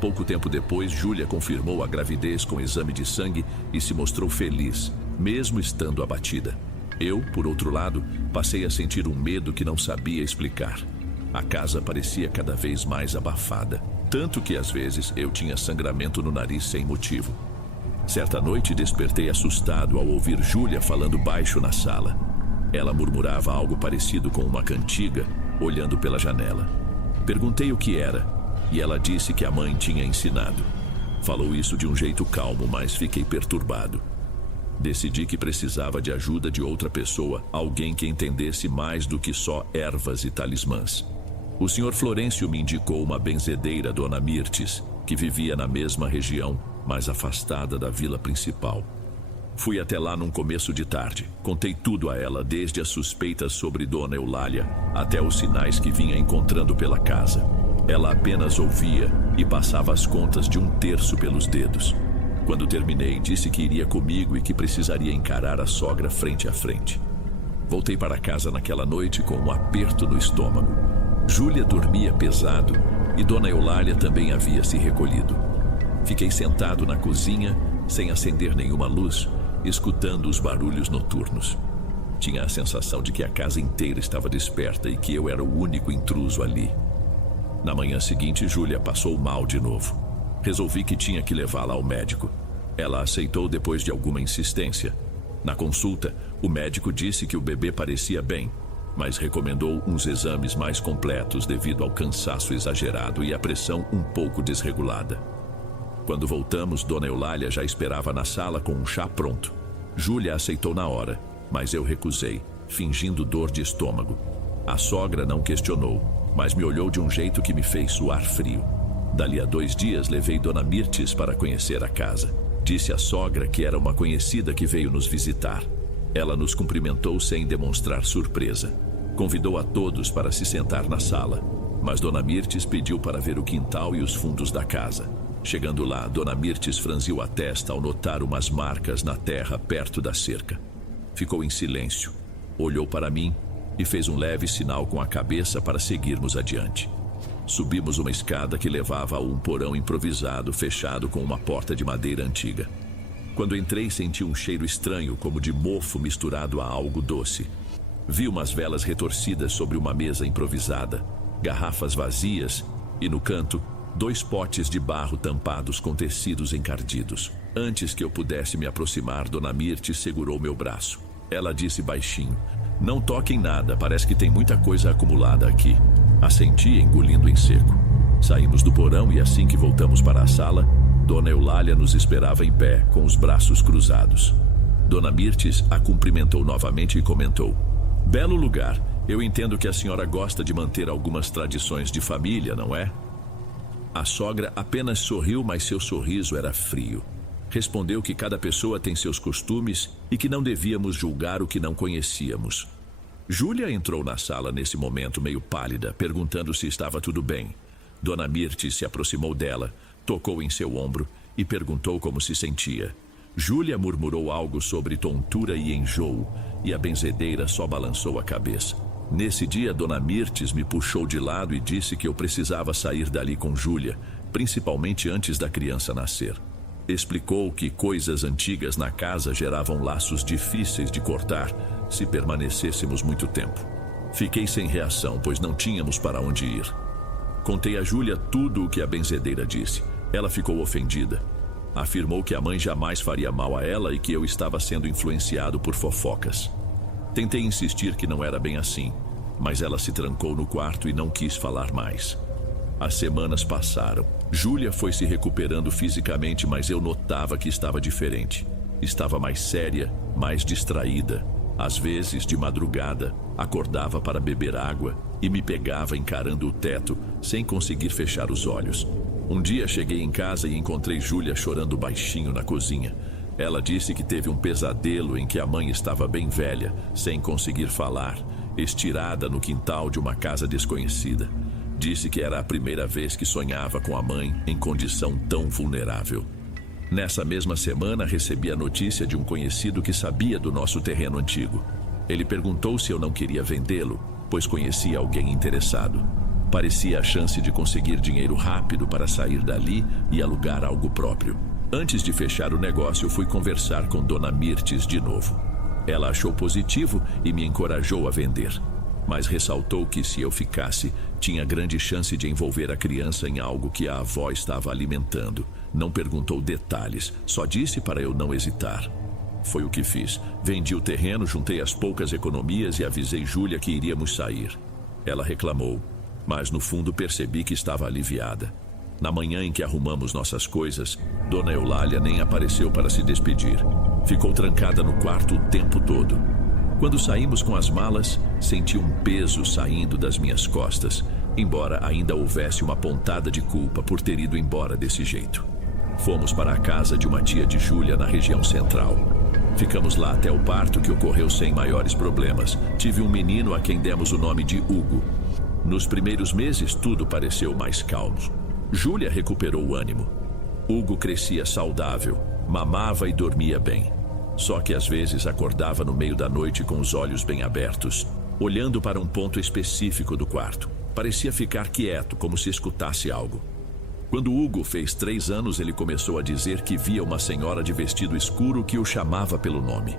Pouco tempo depois, Júlia confirmou a gravidez com exame de sangue e se mostrou feliz, mesmo estando abatida. Eu, por outro lado, passei a sentir um medo que não sabia explicar. A casa parecia cada vez mais abafada, tanto que às vezes eu tinha sangramento no nariz sem motivo. Certa noite despertei assustado ao ouvir Júlia falando baixo na sala. Ela murmurava algo parecido com uma cantiga, olhando pela janela. Perguntei o que era, e ela disse que a mãe tinha ensinado. Falou isso de um jeito calmo, mas fiquei perturbado. Decidi que precisava de ajuda de outra pessoa, alguém que entendesse mais do que só ervas e talismãs. O Sr. Florêncio me indicou uma benzedeira, Dona Mirtes, que vivia na mesma região, mais afastada da vila principal. Fui até lá num começo de tarde. Contei tudo a ela, desde as suspeitas sobre Dona Eulália até os sinais que vinha encontrando pela casa. Ela apenas ouvia e passava as contas de 1/3 pelos dedos. Quando terminei, disse que iria comigo e que precisaria encarar a sogra frente a frente. Voltei para casa naquela noite com um aperto no estômago. Júlia dormia pesado e Dona Eulália também havia se recolhido. Fiquei sentado na cozinha, sem acender nenhuma luz, escutando os barulhos noturnos. Tinha a sensação de que a casa inteira estava desperta e que eu era o único intruso ali. Na manhã seguinte, Júlia passou mal de novo. Resolvi que tinha que levá-la ao médico. Ela aceitou depois de alguma insistência. Na consulta, o médico disse que o bebê parecia bem, mas recomendou uns exames mais completos devido ao cansaço exagerado e a pressão um pouco desregulada. Quando voltamos, Dona Eulália já esperava na sala com um chá pronto. Júlia aceitou na hora, mas eu recusei, fingindo dor de estômago. A sogra não questionou, mas me olhou de um jeito que me fez suar frio. Dali a 2 dias levei Dona Mirtes para conhecer a casa. Disse à sogra que era uma conhecida que veio nos visitar. Ela nos cumprimentou sem demonstrar surpresa. Convidou a todos para se sentar na sala, mas Dona Mirtes pediu para ver o quintal e os fundos da casa. Chegando lá, Dona Mirtes franziu a testa ao notar umas marcas na terra perto da cerca. Ficou em silêncio, olhou para mim e fez um leve sinal com a cabeça para seguirmos adiante. Subimos uma escada que levava a um porão improvisado fechado com uma porta de madeira antiga. Quando entrei, senti um cheiro estranho, como de mofo misturado a algo doce. Vi umas velas retorcidas sobre uma mesa improvisada, garrafas vazias e, no canto, 2 potes de barro tampados com tecidos encardidos. Antes que eu pudesse me aproximar, Dona Mirtes segurou meu braço. Ela disse baixinho: "Não toque em nada, parece que tem muita coisa acumulada aqui." Assenti, engolindo em seco. Saímos do porão e assim que voltamos para a sala, Dona Eulália nos esperava em pé, com os braços cruzados. Dona Mirtes a cumprimentou novamente e comentou: "Belo lugar. Eu entendo que a senhora gosta de manter algumas tradições de família, não é?" A sogra apenas sorriu, mas seu sorriso era frio. Respondeu que cada pessoa tem seus costumes e que não devíamos julgar o que não conhecíamos. Júlia entrou na sala nesse momento meio pálida, perguntando se estava tudo bem. Dona Mirtes se aproximou dela, tocou em seu ombro e perguntou como se sentia. Júlia murmurou algo sobre tontura e enjoo, e a benzedeira só balançou a cabeça. Nesse dia, Dona Mirtes me puxou de lado e disse que eu precisava sair dali com Júlia, principalmente antes da criança nascer. Explicou que coisas antigas na casa geravam laços difíceis de cortar se permanecêssemos muito tempo. Fiquei sem reação, pois não tínhamos para onde ir. Contei a Júlia tudo o que a benzedeira disse. Ela ficou ofendida. Afirmou que a mãe jamais faria mal a ela e que eu estava sendo influenciado por fofocas. Tentei insistir que não era bem assim, mas ela se trancou no quarto e não quis falar mais. As semanas passaram. Júlia foi se recuperando fisicamente, mas eu notava que estava diferente. Estava mais séria, mais distraída. Às vezes, de madrugada, acordava para beber água e me pegava encarando o teto, sem conseguir fechar os olhos. Um dia cheguei em casa e encontrei Júlia chorando baixinho na cozinha. Ela disse que teve um pesadelo em que a mãe estava bem velha, sem conseguir falar, estirada no quintal de uma casa desconhecida. Disse que era a primeira vez que sonhava com a mãe em condição tão vulnerável. Nessa mesma semana, recebi a notícia de um conhecido que sabia do nosso terreno antigo. Ele perguntou se eu não queria vendê-lo, pois conhecia alguém interessado. Parecia a chance de conseguir dinheiro rápido para sair dali e alugar algo próprio. Antes de fechar o negócio, fui conversar com Dona Mirtes de novo. Ela achou positivo e me encorajou a vender, mas ressaltou que se eu ficasse, tinha grande chance de envolver a criança em algo que a avó estava alimentando. Não perguntou detalhes, só disse para eu não hesitar. Foi o que fiz. Vendi o terreno, juntei as poucas economias e avisei Júlia que iríamos sair. Ela reclamou, mas no fundo percebi que estava aliviada. Na manhã em que arrumamos nossas coisas, Dona Eulália nem apareceu para se despedir. Ficou trancada no quarto o tempo todo. Quando saímos com as malas, senti um peso saindo das minhas costas, embora ainda houvesse uma pontada de culpa por ter ido embora desse jeito. Fomos para a casa de uma tia de Júlia na região central. Ficamos lá até o parto, que ocorreu sem maiores problemas. Tive um menino a quem demos o nome de Hugo. Nos primeiros meses, tudo pareceu mais calmo. Júlia recuperou o ânimo. Hugo crescia saudável, mamava e dormia bem. Só que às vezes acordava no meio da noite com os olhos bem abertos, olhando para um ponto específico do quarto. Parecia ficar quieto, como se escutasse algo. Quando Hugo fez 3 anos, ele começou a dizer que via uma senhora de vestido escuro que o chamava pelo nome.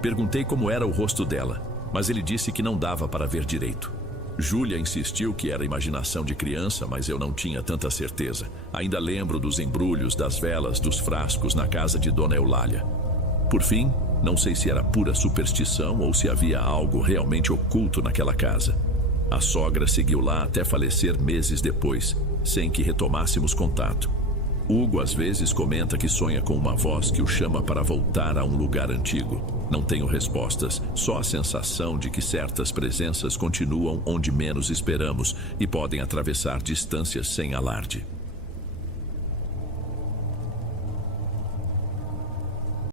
Perguntei como era o rosto dela, mas ele disse que não dava para ver direito. Júlia insistiu que era imaginação de criança, mas eu não tinha tanta certeza. Ainda lembro dos embrulhos, das velas, dos frascos na casa de Dona Eulália. Por fim, não sei se era pura superstição ou se havia algo realmente oculto naquela casa. A sogra seguiu lá até falecer meses depois, sem que retomássemos contato. Hugo às vezes comenta que sonha com uma voz que o chama para voltar a um lugar antigo. Não tenho respostas, só a sensação de que certas presenças continuam onde menos esperamos e podem atravessar distâncias sem alarde.